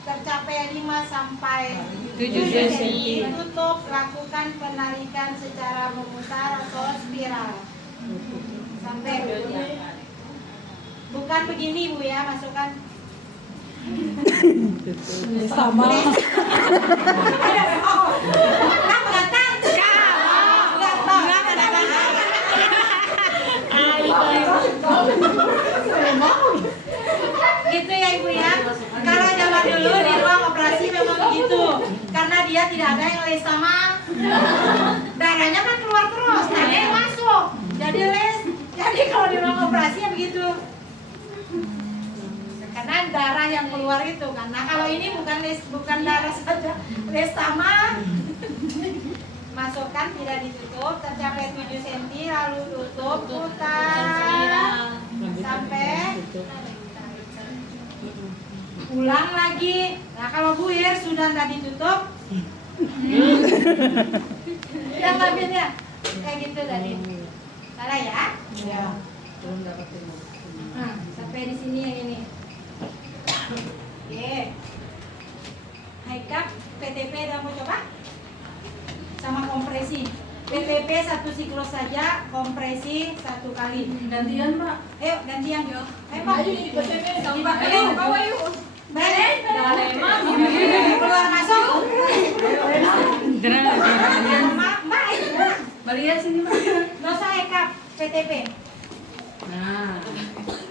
tercapai 5 sampai 7 cm, tutup, lakukan penarikan secara memutar atau spiral sampai bukan begini Bu ya, masukkan Sama. Gitu ya Ibu ya. Kalau zaman dulu di ruang operasi memang begitu, karena dia tidak ada yang les sama, darahnya kan keluar terus, ada yang masuk, jadi les. Jadi kalau di ruang operasi ya begitu, karena darah yang keluar itu kan. Nah kalau ini bukan les, bukan darah saja, les sama. Masukkan tidak ditutup, tercapai 7 cm, lalu tutup, putar sampai ulang lagi. Nah kalau buir sudah nggak ditutup, ya ngambilnya kayak gitu tadi. Salah ya? Ya. Nah, sampai di sini yang ini. Oke. High cup, PTP udah mau coba? Sama kompresi. PTP 1 siklus saja, kompresi 1 kali. Gantian Mbak. Ayo gantian. Ayo Mbak. Ayo bawa yuk. Baik. Keluar masuk. Mbak. Balian sini Mbak. Dosa ekap PTP. Nah.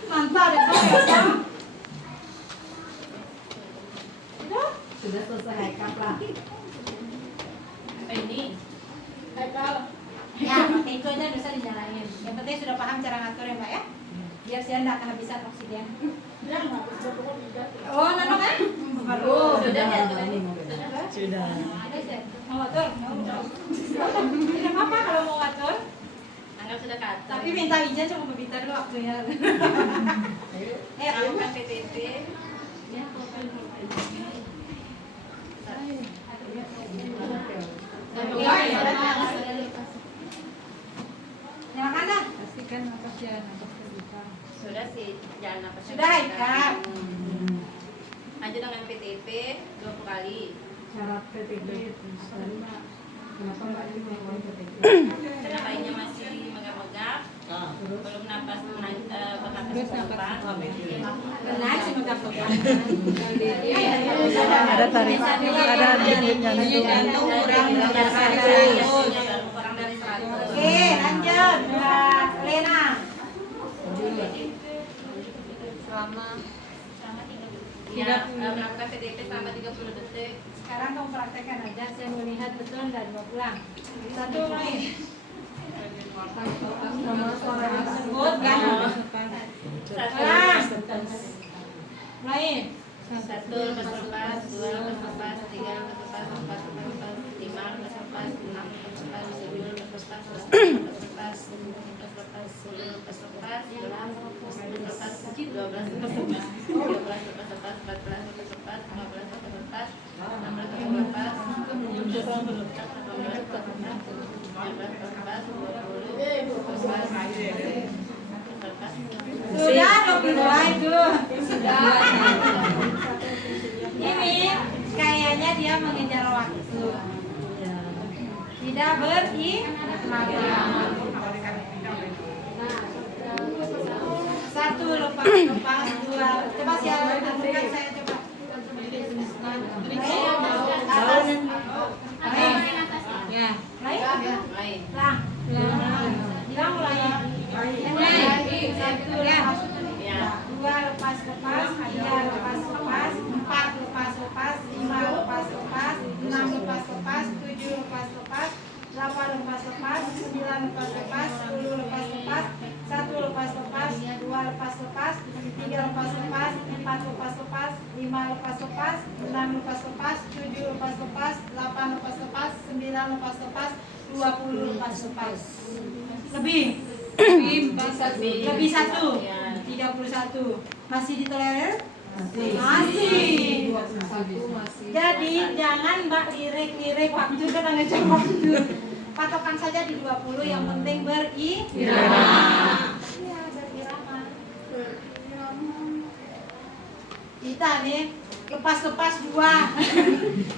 Mantap deh Pak. Sudah selesai ekap lah. Ini. Ya, pakai itu aja bisa dinyalain. Yang penting sudah paham cara ngatur ya Mbak ya. Biar saya enggak kehabisan oksigen. Oh, nano kan? Baru. Sudah ya? Sudah. Mau ngatur? Tidak apa-apa kalau mau ngatur. Anggap sudah kata. Tapi minta izin cuma berbicara dulu waktunya. Kamu kan PTP. Ya, Nyalakan dah. pastikan napasnya napas terbuka. sudah sih, jangan napas. Sudah ikat. Lanjut dengan PTP 20 kali. syarat PTB. Kenapa ini masih megap-megap? Belum napas bernapas depan. Benar sih megap-megap. Ada tarik, ada jadinya itu. Kurang dari 100. Oke, lanjut. Mbak Lena. Tidak melakukan PDP selama 30 detik. Sekarang kamu praktekkan aja, saya mau lihat betul dan mau pulang. Satu main. Sebut kan? Main. 1 lepas lepas, 2 lepas lepas, 3 lepas lepas, 4 lepas lepas, 5 lepas lepas, 6 lepas lepas, 7 lepas lepas, 8 lepas lepas, 9 lepas lepas, 10 lepas lepas, 11 lepas lepas, 12 lepas lepas, 13 lepas lepas, 14 lepas lepas, 15 lepas lepas, 16 lepas lepas, 17 lepas lepas, 18 lepas lepas, 19 lepas lepas, 20 lepas lepas. Sudah 22 itu. Ini kayaknya dia mengejar waktu. Tidak berirama. Satu lepas, dua. Coba siapa tentukan saya coba. Ya, lain. Lang. Bilang mulai. Satu lepas, dua lepas, tiga lepas, empat lepas, lima lepas, enam lepas, tujuh lepas, 8 lepas, 9 lepas, 10 lepas, 1 lepas, 2 lepas, 3 lepas, 4 lepas, 5 lepas, 6 lepas, 7 lepas, 8 lepas, 9 lepas, 20 lepas. Lebih 1. 31. Masih ditolerir? Masih. Jadi jangan Mbak lirik waktu dan ngejar waktu. Patokan saja di 20, yang penting berirama. Iya, berirama. Kita nih lepas 2.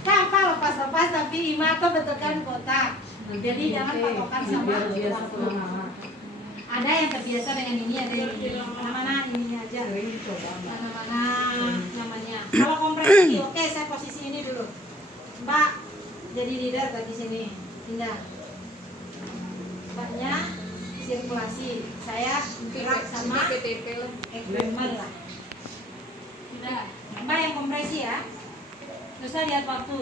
Tanpa lepas tapi 5 atau betulkan kotak. Jadi jangan patokan sama waktu. Ada yang terbiasa dengan ini, ada yang mana ini aja. Mana namanya. Kalau kompresi, oke, saya posisi ini dulu. Mbak jadi leader di sini. Pindah. Mbaknya sirkulasi. Saya gerak sama equipment lah. Mbak yang kompresi ya. Terus saya lihat waktu.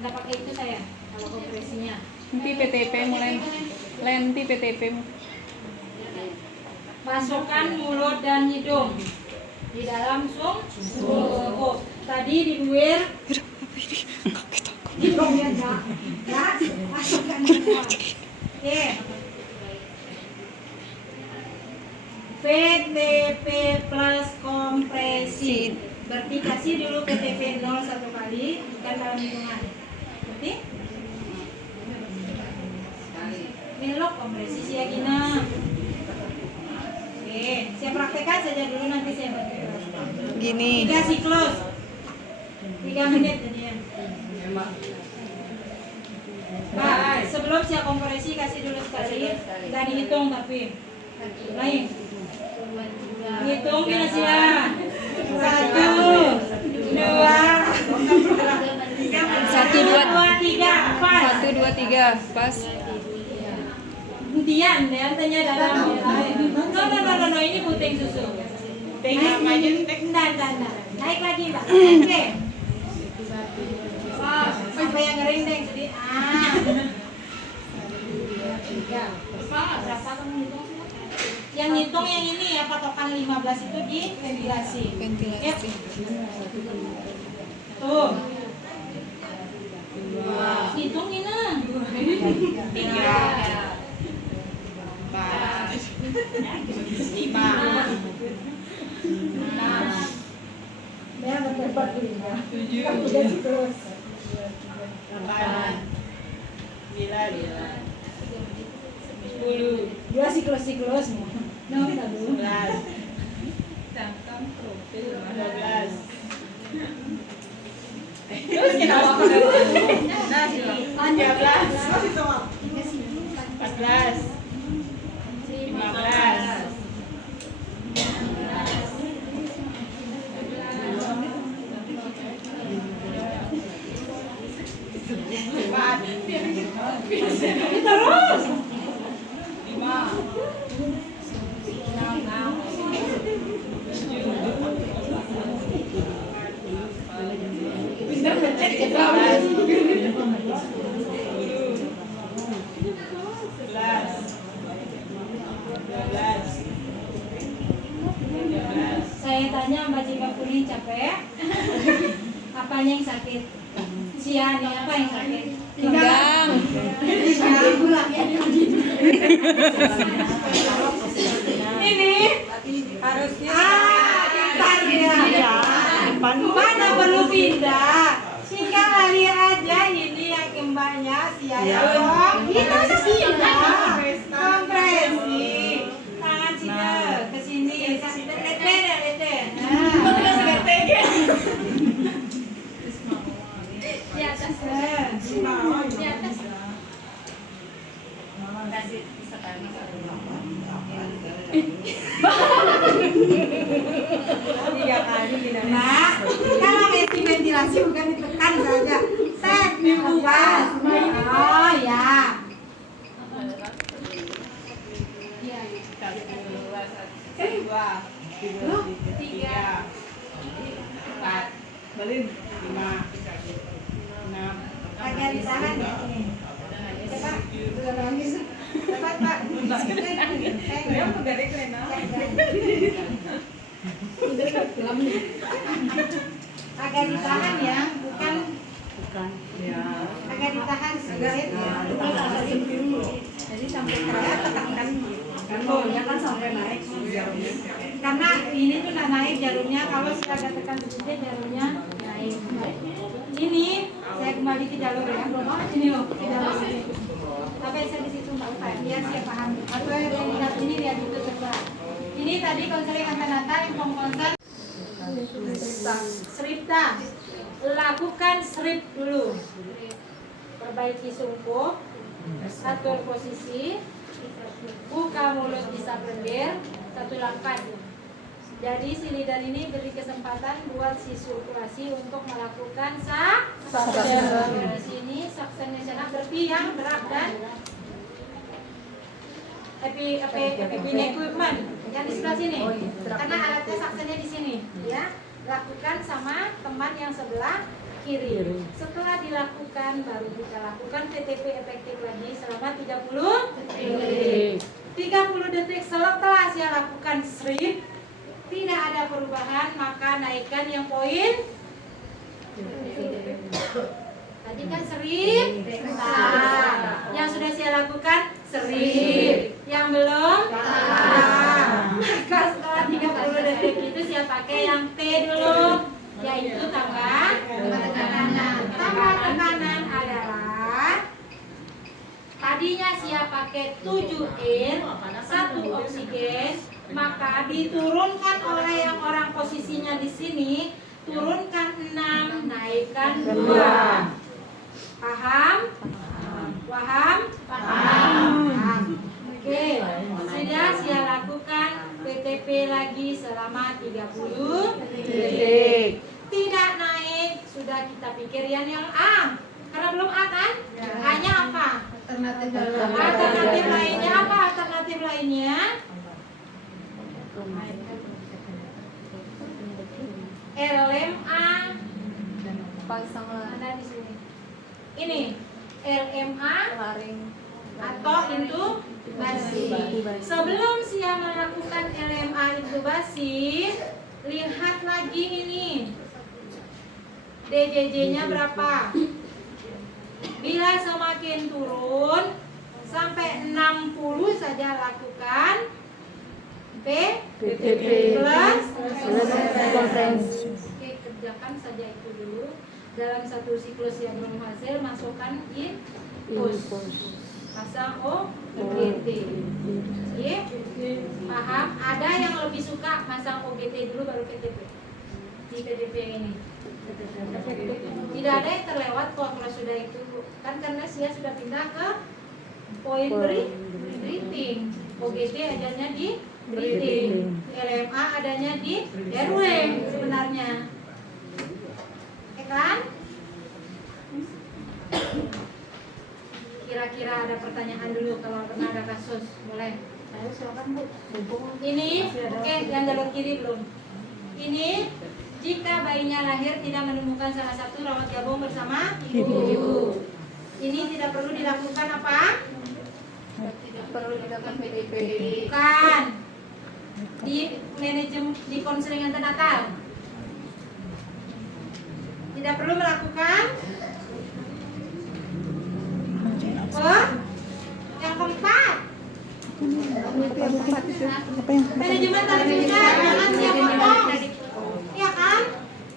Nggak pakai itu saya. Kalau kompresinya. Nanti PTP mulai. Lenti PTP. Masukkan mulut dan hidung di dalam sumbu. Tadi di luar hidung ya, masukkan semua. Oke. PTP plus kompresi. Berarti kasih dulu PTP 0 1 kali, bukan dalam hitungan. Berarti belok kompresi siagina. Oke, saya praktekkan saja dulu, nanti saya bantu. Gini. 3 siklus 3 menit jadinya. Nah, sebelum saya kompresi kasih dulu sekali. Nggak dihitung tapi lain. Hitung gini sih ya. 1, 2, 3, 4. 1, 2, 3. Pas. Hentian, tanya dalam. No, ini puting susu. Nah. Naik lagi, Mbak. Oke. Sampai yang ngering deh, jadi berapa kamu hitung? Yang hitung yang ini ya, patokan 15 itu di ventilasi. Yep. Tuh. Hitung ini. 3. 4, 5, 2 siklus. No, 11. Cangkem profil 12. Terus kita apa dulu? Nasi. 13. Masih semua. 14. 15. Terus. 5. Saya tanya Mbak Jika Kuning capek. Apanya yang sakit? Sian, apa yang sakit? Pinggang. Ini harusnya pintar dia. Mana perlu pindah? Sehingga lari aja ini yang kembangnya siaya. Itu pindah. Kompresi. Tangan sini ke sini. Lete. Di atas. Di atas. Kasih sekali. Nah, kalau isi ventilasi bukan ditekan saja. Set, dibuka. Oh ya. Balin 5. 6. Agak ditahan ya ini. Coba. Dapat Pak. Yang dari Klena. Agak ditahan ya, bukan Ya. agak ditahan sedikit ya. Jadi sampai keras tekan jarumnya kan sampai naik. Karena ini tuh nggak naik jarumnya, kalau sudah agak tekan sedikit jarumnya naik. Ini saya kembali ke jalur ya. Ini loh, ke jalur ini. Sampai saya di situ Mbak Ufay, biar saya paham. Atau yang lihat ini lihat itu coba. Ini tadi konseling antar-antar yang konsen. Sripta, lakukan srip dulu. Perbaiki sungkup, atur posisi, buka mulut bisa berlendir, satu langkah. Jadi si leader ini beri kesempatan buat si sirkulasi untuk melakukan saksi ini saksanya berarti yang berat dan equipment yang di sebelah sini, karena alatnya saksanya di sini ya. Lakukan sama teman yang sebelah kiri. Setelah dilakukan baru kita lakukan PTP efektif lagi selama 30 detik. 30 detik setelah saya lakukan strip tidak ada perubahan, maka naikkan yang poin. Tadi kan strip. Nah, yang sudah saya lakukan strip. Yang belum. Maka setelah 30 detik itu saya pakai yang T dulu, yaitu tambah tekanan. Tambah tekanan adalah tadinya saya pakai 7 air, 1 oksigen, maka diturunkan oleh yang orang posisinya di sini, turunkan 6, naikkan 2. Paham? Paham? Paham. Oke, sudah saya lakukan PTP lagi selama 30 detik. Tidak naik, sudah kita pikir yang A. Karena belum A kan? A-nya apa? Alternatif lainnya apa? Alternatif lainnya? LMA. Ada di sini. Ini LMA atau intubasi. Sebelum saya melakukan LMA intubasi, lihat lagi ini DJJ-nya berapa. Bila semakin turun sampai 60 saja lakukan PTP plus konferensi. Oke, kerjakan saja itu dulu. Dalam satu siklus yang belum hasil, masukkan infus. Pasang OGT. Ya? Paham? Ada yang lebih suka masang OGT dulu baru PTP. Di PTP yang ini. Tidak Tidak ada yang terlewat kok kalau sudah itu. Kan karena Sia sudah pindah ke poin breathing. OGT adanya di breathing. LMA adanya di RW sebenarnya. Ya kan? Kira-kira ada pertanyaan dulu kalau pernah ada kasus. Boleh. Ayo silakan Bu. Ini oke, yang jalur kiri belum. Ini jika bayinya lahir tidak menemukan salah satu rawat gabung bersama ibu. Ini tidak perlu dilakukan apa? Tidak perlu dilakukan PDP. Bukan. Di manajemen di konseling antenatal. Tidak perlu melakukan. Oh, yang keempat. Apa yang Manajemen tali pusat, jangan siap potong. Iya kan?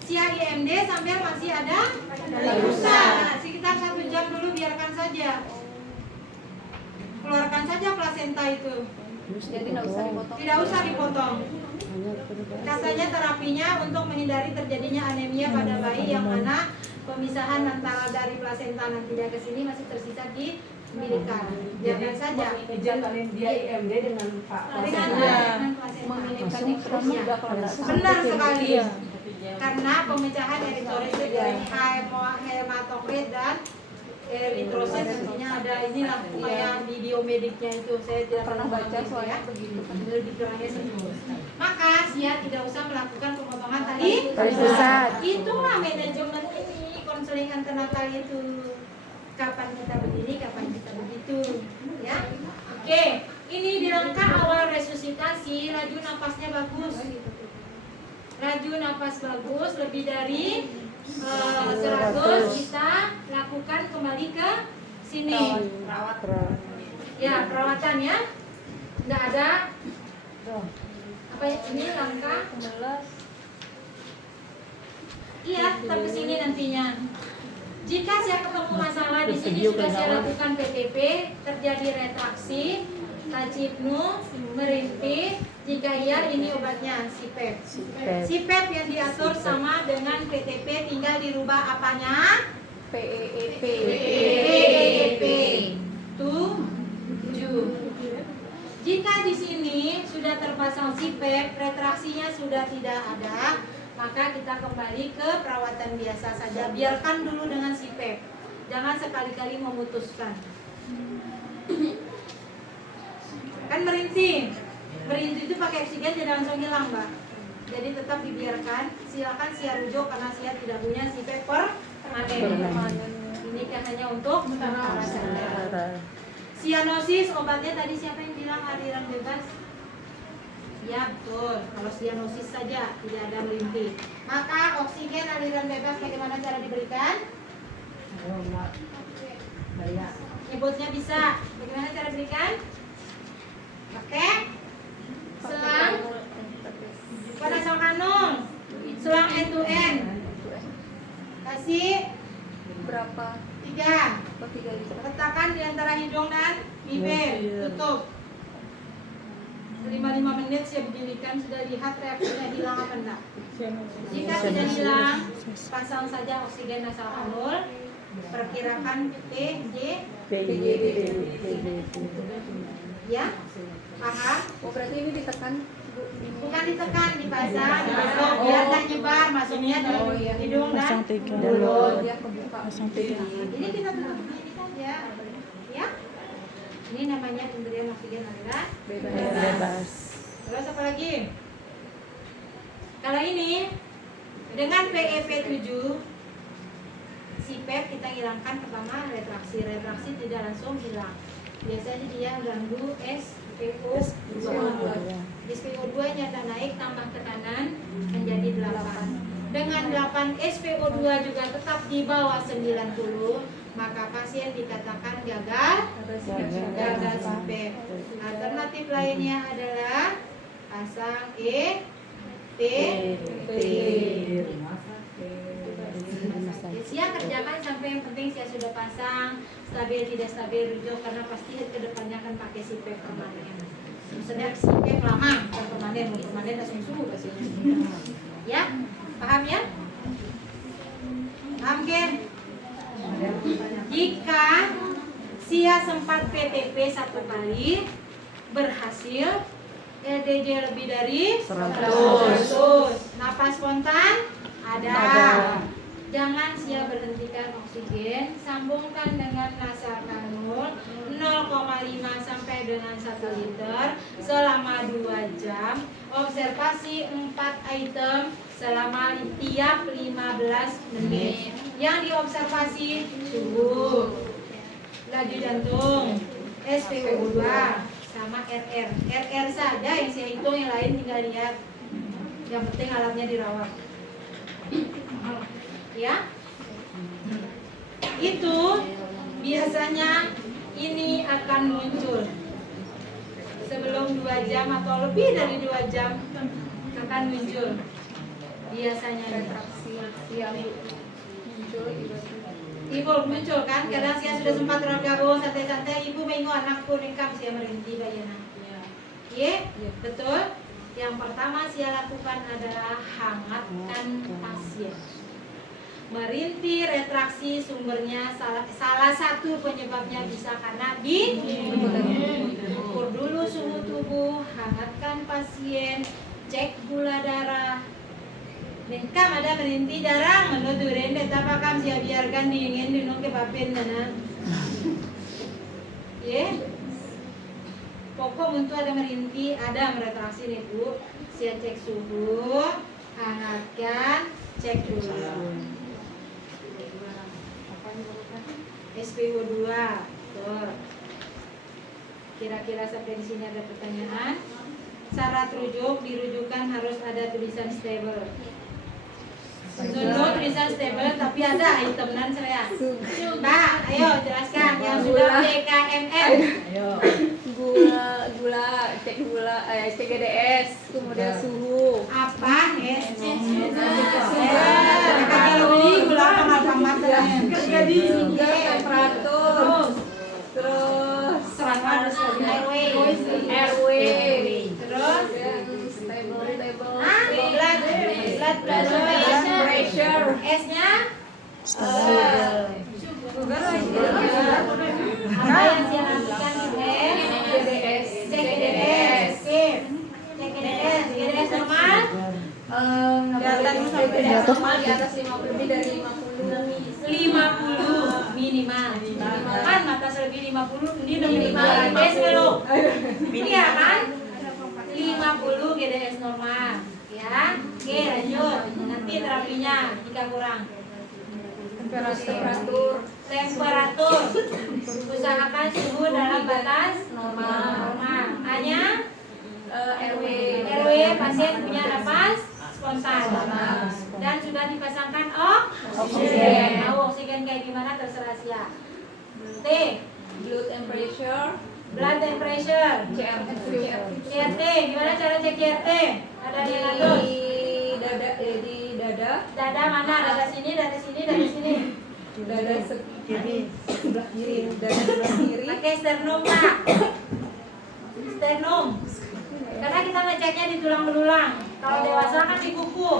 Sia IMD sambil masih ada tali pusat. Nah, sekitar 1 jam dulu biarkan saja. Keluarkan saja plasenta itu. Jadi tidak usah dipotong. Tidak usah dipotong. Katanya terapinya untuk menghindari terjadinya anemia pada bayi yang mana pemisahan antara dari plasenta dan tidak ke sini masih tersisa di umbilical. Biarkan saja. Kejar kalian dia IMD dengan Pak. Dengan plasenta. Benar sekali. Karena pemecahan eritrosit dari hematokrit dan eritrosit tentunya ada inilah kayak di biomediknya itu. Saya tidak pernah baca soalnya begitu. Lebih kurangnya semua. Maka Sia tidak usah melakukan pemotongan tali pusat. Itulah manajemen ini, konseling antenatal itu. Kapan kita begini, kapan kita begitu, ya. Oke, ini di langkah awal resusitasi, laju napasnya bagus. Laju napas bagus, lebih dari 100 kita lakukan kembali ke sini. Ya, perawatan ya. Nggak ada. Apa ya, ini langkah? Iya, tetap ke sini nantinya. Jika saya ketemu masalah di sini sudah saya lakukan PTP, terjadi retraksi, tajipnu, merintih. Jika iya, ini obatnya CPAP. CPAP yang diatur sama dengan PTP, tinggal dirubah apanya? PEEP. 7. Jika di sini sudah terpasang CPAP, retraksinya sudah tidak ada, maka kita kembali ke perawatan biasa saja. Biarkan dulu dengan CPAP. Jangan sekali-kali memutuskan. Kan merintih. Merintih itu pakai oksigen tidak langsung hilang, Mbak. Jadi tetap dibiarkan. Silakan Sia rujuk karena Sia tidak punya CPAP permanen. Ini kan hanya untuk sementara saja. Sianosis obatnya tadi siapa yang bilang aliran bebas? Ya betul, kalau sianosis saja tidak ada merintih. Maka oksigen aliran bebas bagaimana cara diberikan? Nyebutnya bisa. Bagaimana cara berikan? Pakai selang pada sel kanung, selang end to end. Kasih Berapa? 3. 3 liter. Letakkan di antara hidung dan bibir. Tutup. 5 menit saya berdirikan, sudah lihat reaksinya hilang apa enggak. Jika tidak hilang, pasang saja oksigen nasal kanul. Perkirakan PJ. Ya, paham? Oh, berarti ini ditekan. Bukan ditekan, dipasang, dimasuk, biar tak nyebar, masuknya di hidung dan pasang 3 mulut. Dia kebuka. pasang 3 Ini kita tutup begini saja, ya. Ini namanya pemberian oksigen aliran bebas. Terus apa lagi? Kalau ini dengan PEP 7 CPAP kita hilangkan pertama retraksi tidak langsung hilang. Biasanya dia ganggu SPO2. SPO2 nya naik tambah tekanan menjadi 8. Dengan 8 SPO2 juga tetap di bawah 90, maka pasien dikatakan gagal CPAP. Alternatif lainnya adalah pasang ETP. Sia kerjakan sampai yang penting Sia sudah pasang, stabil tidak stabil rujuk karena pasti kedepannya akan pakai CPAP permanen. Maksudnya CPAP lama, bukan permanen langsung subuh pastinya. Ya, paham ya? Paham kan? Jika Sia sempat PTP 1 kali, berhasil LDJ lebih dari 100. Napas spontan ada. Jangan Sia berhentikan oksigen, sambungkan dengan nasal kanul 0,5 sampai dengan 1 liter selama 2 jam. Observasi 4 item selama tiap 15 menit. Yang diobservasi suhu, laju jantung, SpO2 sama RR. RR saja yang saya hitung, yang lain tinggal lihat. Yang penting alatnya dirawat. Ya, itu biasanya ini akan muncul sebelum 2 jam atau lebih dari 2 jam akan muncul biasanya retraksi yang ibu muncul kan. Kadang saya sudah sempat tergabung santai-santai, ibu bingung anakku nengkap saya merintih bayana. Iya, betul. Yang pertama saya lakukan adalah hangatkan pasien. Merintih retraksi sumbernya salah satu penyebabnya bisa karena ukur dulu suhu tubuh, hangatkan pasien, cek gula darah. Nengkam ada merintih darah menuturin deh, tapi kam siap biarkan dingin dinung ke papin nana. Ye, pokok untuk ada merintih, ada meretraksi nih bu. Saya cek suhu, hangatkan, cek dulu. SpO2, tuh. Kira-kira sampai di sini ada pertanyaan. Syarat rujuk, dirujukan harus ada tulisan stable. Dulu tulisan stable, tapi ada itemnan saya. Mbak, ayo jelaskan yang sudah PKMM. Ayo. Gula, cek gula, cek GDS, kemudian suhu. Apa? Kalau beli gula apa Jadi juga temperatur, terus serangan RW, terus blood pressure, S-nya Stabil. apa yang saya lakukan GDS, cek GDS. Cek GDS normal. Di atas normal, di atas 50, lebih dari 50 minimal. Kan batas lebih 50 ini udah minimal. GDS belum. Iya kan? 50 GDS normal. Ya. Oke, lanjut. Nanti terapinya jika kurang. temperatur, Usahakan suhu dalam batas normal. Hanya RW, pasien punya napas spontan dan sudah dipasangkan Oksigen. Tahu oksigen kayak gimana terserah Sia. T, blood temperature, CRT, gimana cara cek CRT? Ada di lantus. di dada, Dada mana? Dada sini, dada sini, dada sini. dada sebelah kiri, dada sebelah kiri. Pakai sternum Pak. Sternum. Karena kita ngeceknya di tulang belulang. Kalau dewasa kan di kuku,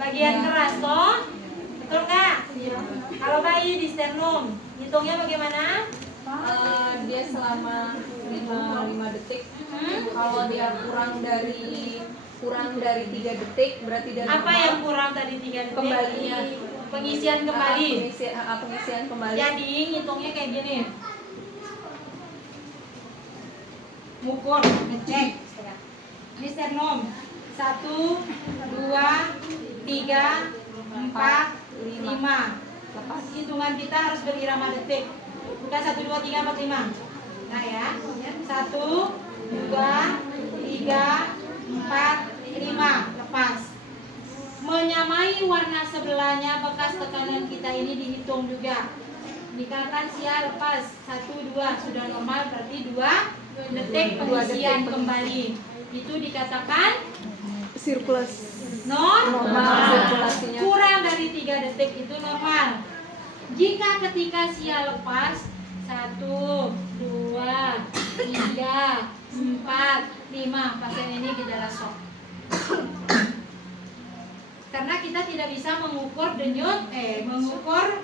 bagian keras toh. Betul nggak? Kalau bayi di sternum, hitungnya bagaimana? Dia selama 5 detik. Kalau dia kurang dari 3 detik berarti dia Apa normal. yang kurang tadi 3 detik? Kembalinya. Pengisian kembali. Pengisian kembali. Jadi ngitungnya kayak gini. Ngukur, ngecek. Ini sternum. 1, 2, 3, 4, 5. Lepas hitungan kita harus berirama detik. Bukan 1, 2, 3, 4, 5. Nah ya. 1, 2, 3, 4, 5. Lepas. Menyamai warna sebelahnya bekas tekanan kita ini dihitung juga. Dikatakan Sia lepas 1, 2 sudah normal berarti 2 detik pengisian kembali. Itu dikatakan Sirkulasi normal. sirkulasinya. Kurang dari 3 detik itu normal. Jika ketika Sia lepas 1, 2, 3, 4, 5 pasien ini gejala shock. karena kita tidak bisa mengukur mengukur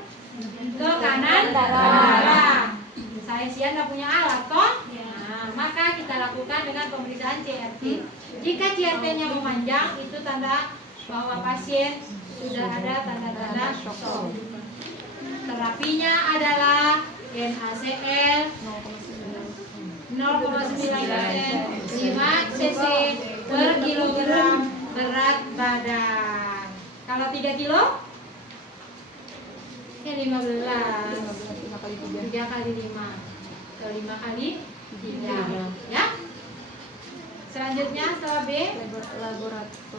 ke kanan darah. Saya nggak punya alat toh. Nah, maka kita lakukan dengan pemeriksaan CRT. Jika CRT-nya memanjang, itu tanda bahwa pasien sudah ada tanda-tanda shock. Terapinya adalah NaCl 0,9%, 5 cc per kilogram berat badan. Kalau 3 kilo? Ya 15. 3 kali 5. Atau 5 kali 3. Ya. Selanjutnya setelah B,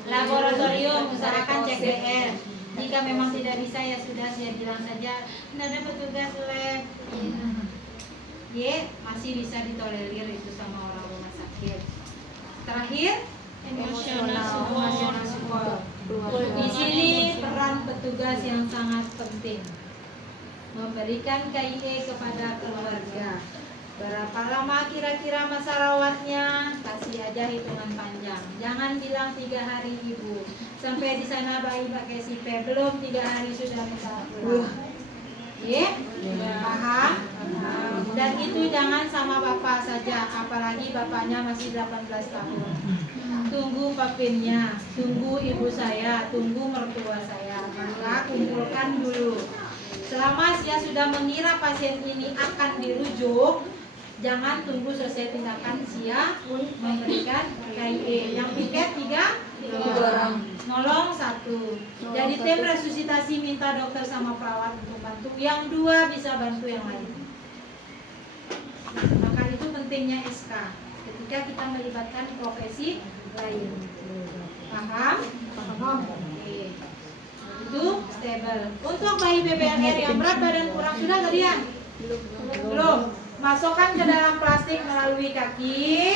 laboratorium, usahakan cek DR. Jika memang tidak bisa ya sudah, saya bilang saja tidak ada petugas lab. Y masih bisa ditolerir itu sama orang rumah sakit. Terakhir, emotional support. Di sini peran petugas yang sangat penting, memberikan KIE kepada keluarga. Berapa lama kira-kira masa rawatnya? Kasih aja hitungan panjang. Jangan bilang 3 hari ibu. Sampai di sana bayi pakai sipe, belum 3 hari sudah minta pulang. Paham? Dan itu jangan sama bapak saja, apalagi bapaknya masih 18 tahun. Tunggu papinnya, tunggu ibu saya, tunggu mertua saya. Maka kumpulkan dulu. Selama dia sudah mengira pasien ini akan dirujuk, jangan tunggu selesai tindakan Sia memberikan KIE. Yang piket 3 orang, nolong 1. Jadi tim resusitasi minta dokter sama perawat untuk bantu. Yang 2 bisa bantu yang lain. Maka itu pentingnya SK ketika kita melibatkan profesi lain. Paham? Paham. Oke. Itu stable. Untuk bayi BBLR yang berat badan kurang sudah nggak dia? Belum. Masukkan ke dalam plastik melalui kaki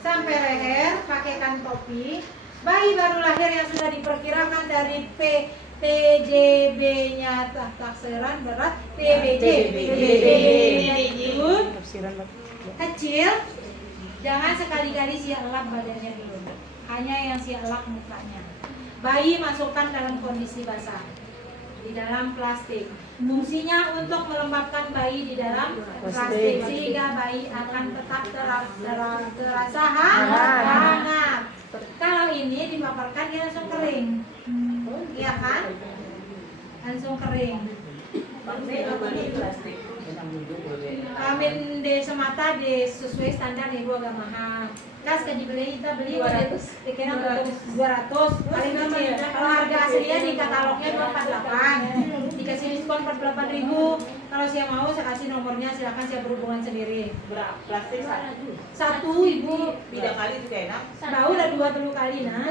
sampai leher, pakaikan topi. Bayi baru lahir yang sudah diperkirakan dari TJB-nya takseran berat TBJ itu kecil, jangan sekali-kali siap badannya dulu, hanya yang siap mukanya. Bayi masukkan dalam kondisi basah di dalam plastik. Fungsinya untuk melembabkan bayi di dalam plastik sehingga bayi akan tetap terasa hangat. Kalau ini dipaparkan dia langsung kering, iya kan? Langsung kering. Amin D semata D sesuai standar ibu agak mahal. Kas kan dibeli kita beli 200, dikira 200 paling kecil. Kalau harga aslinya di katalognya 248, dikasih diskon 48.000. Kalau saya mau saya kasih nomornya, silakan saya berhubungan sendiri. Berapa plastik Satu ibu. 3 kali juga enak. Tahu udah 2 kali nah.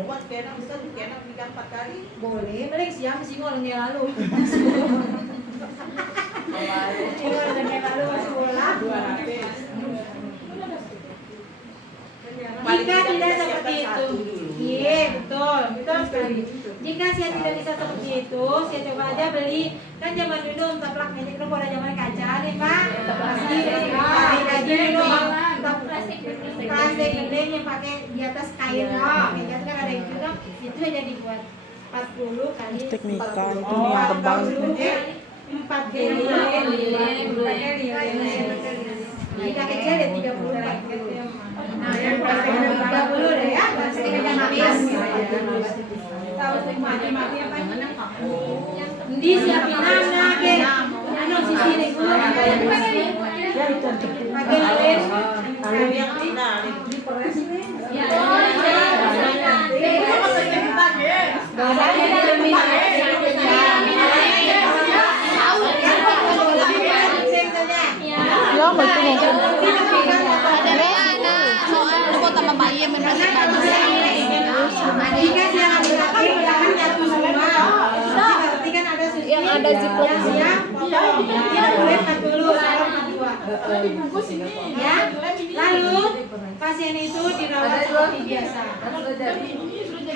Muat enak bisa enak 4 kali. Boleh, balik siang mesti ngolong dia lalu. Ngolong dia lalu masih bola. Jika tidak seperti itu, iya betul sekali. Jika saya tidak bisa seperti itu, saya coba aja beli. Kan zaman dulu taplak medik itu pada zaman kaca nih pak. Masih kaji dulu plastik gede yang pakai di atas kain. Di atas kan ada itu kan, itu aja dibuat 40 kali. Teknika itu nih yang tebal. 4 kali. Jika kecil ya 30. Nah, yang plastik 30 deh ya, plastik yang habis. Tahu mati apa ini? Di siapin anak ke. Anu sisi ini dulu pakai lem. Lem yang tina, diperes ini. Ya. Ya, betul. Jika siang berakhir, jangan nyatu semua. Berarti kan ada yang ada ziplock siang, potong. Tidak boleh 40 salam 42. Ya. Lalu pasien itu dirawat seperti biasa.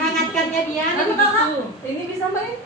Hangatkannya dia begitu. ini bisa main?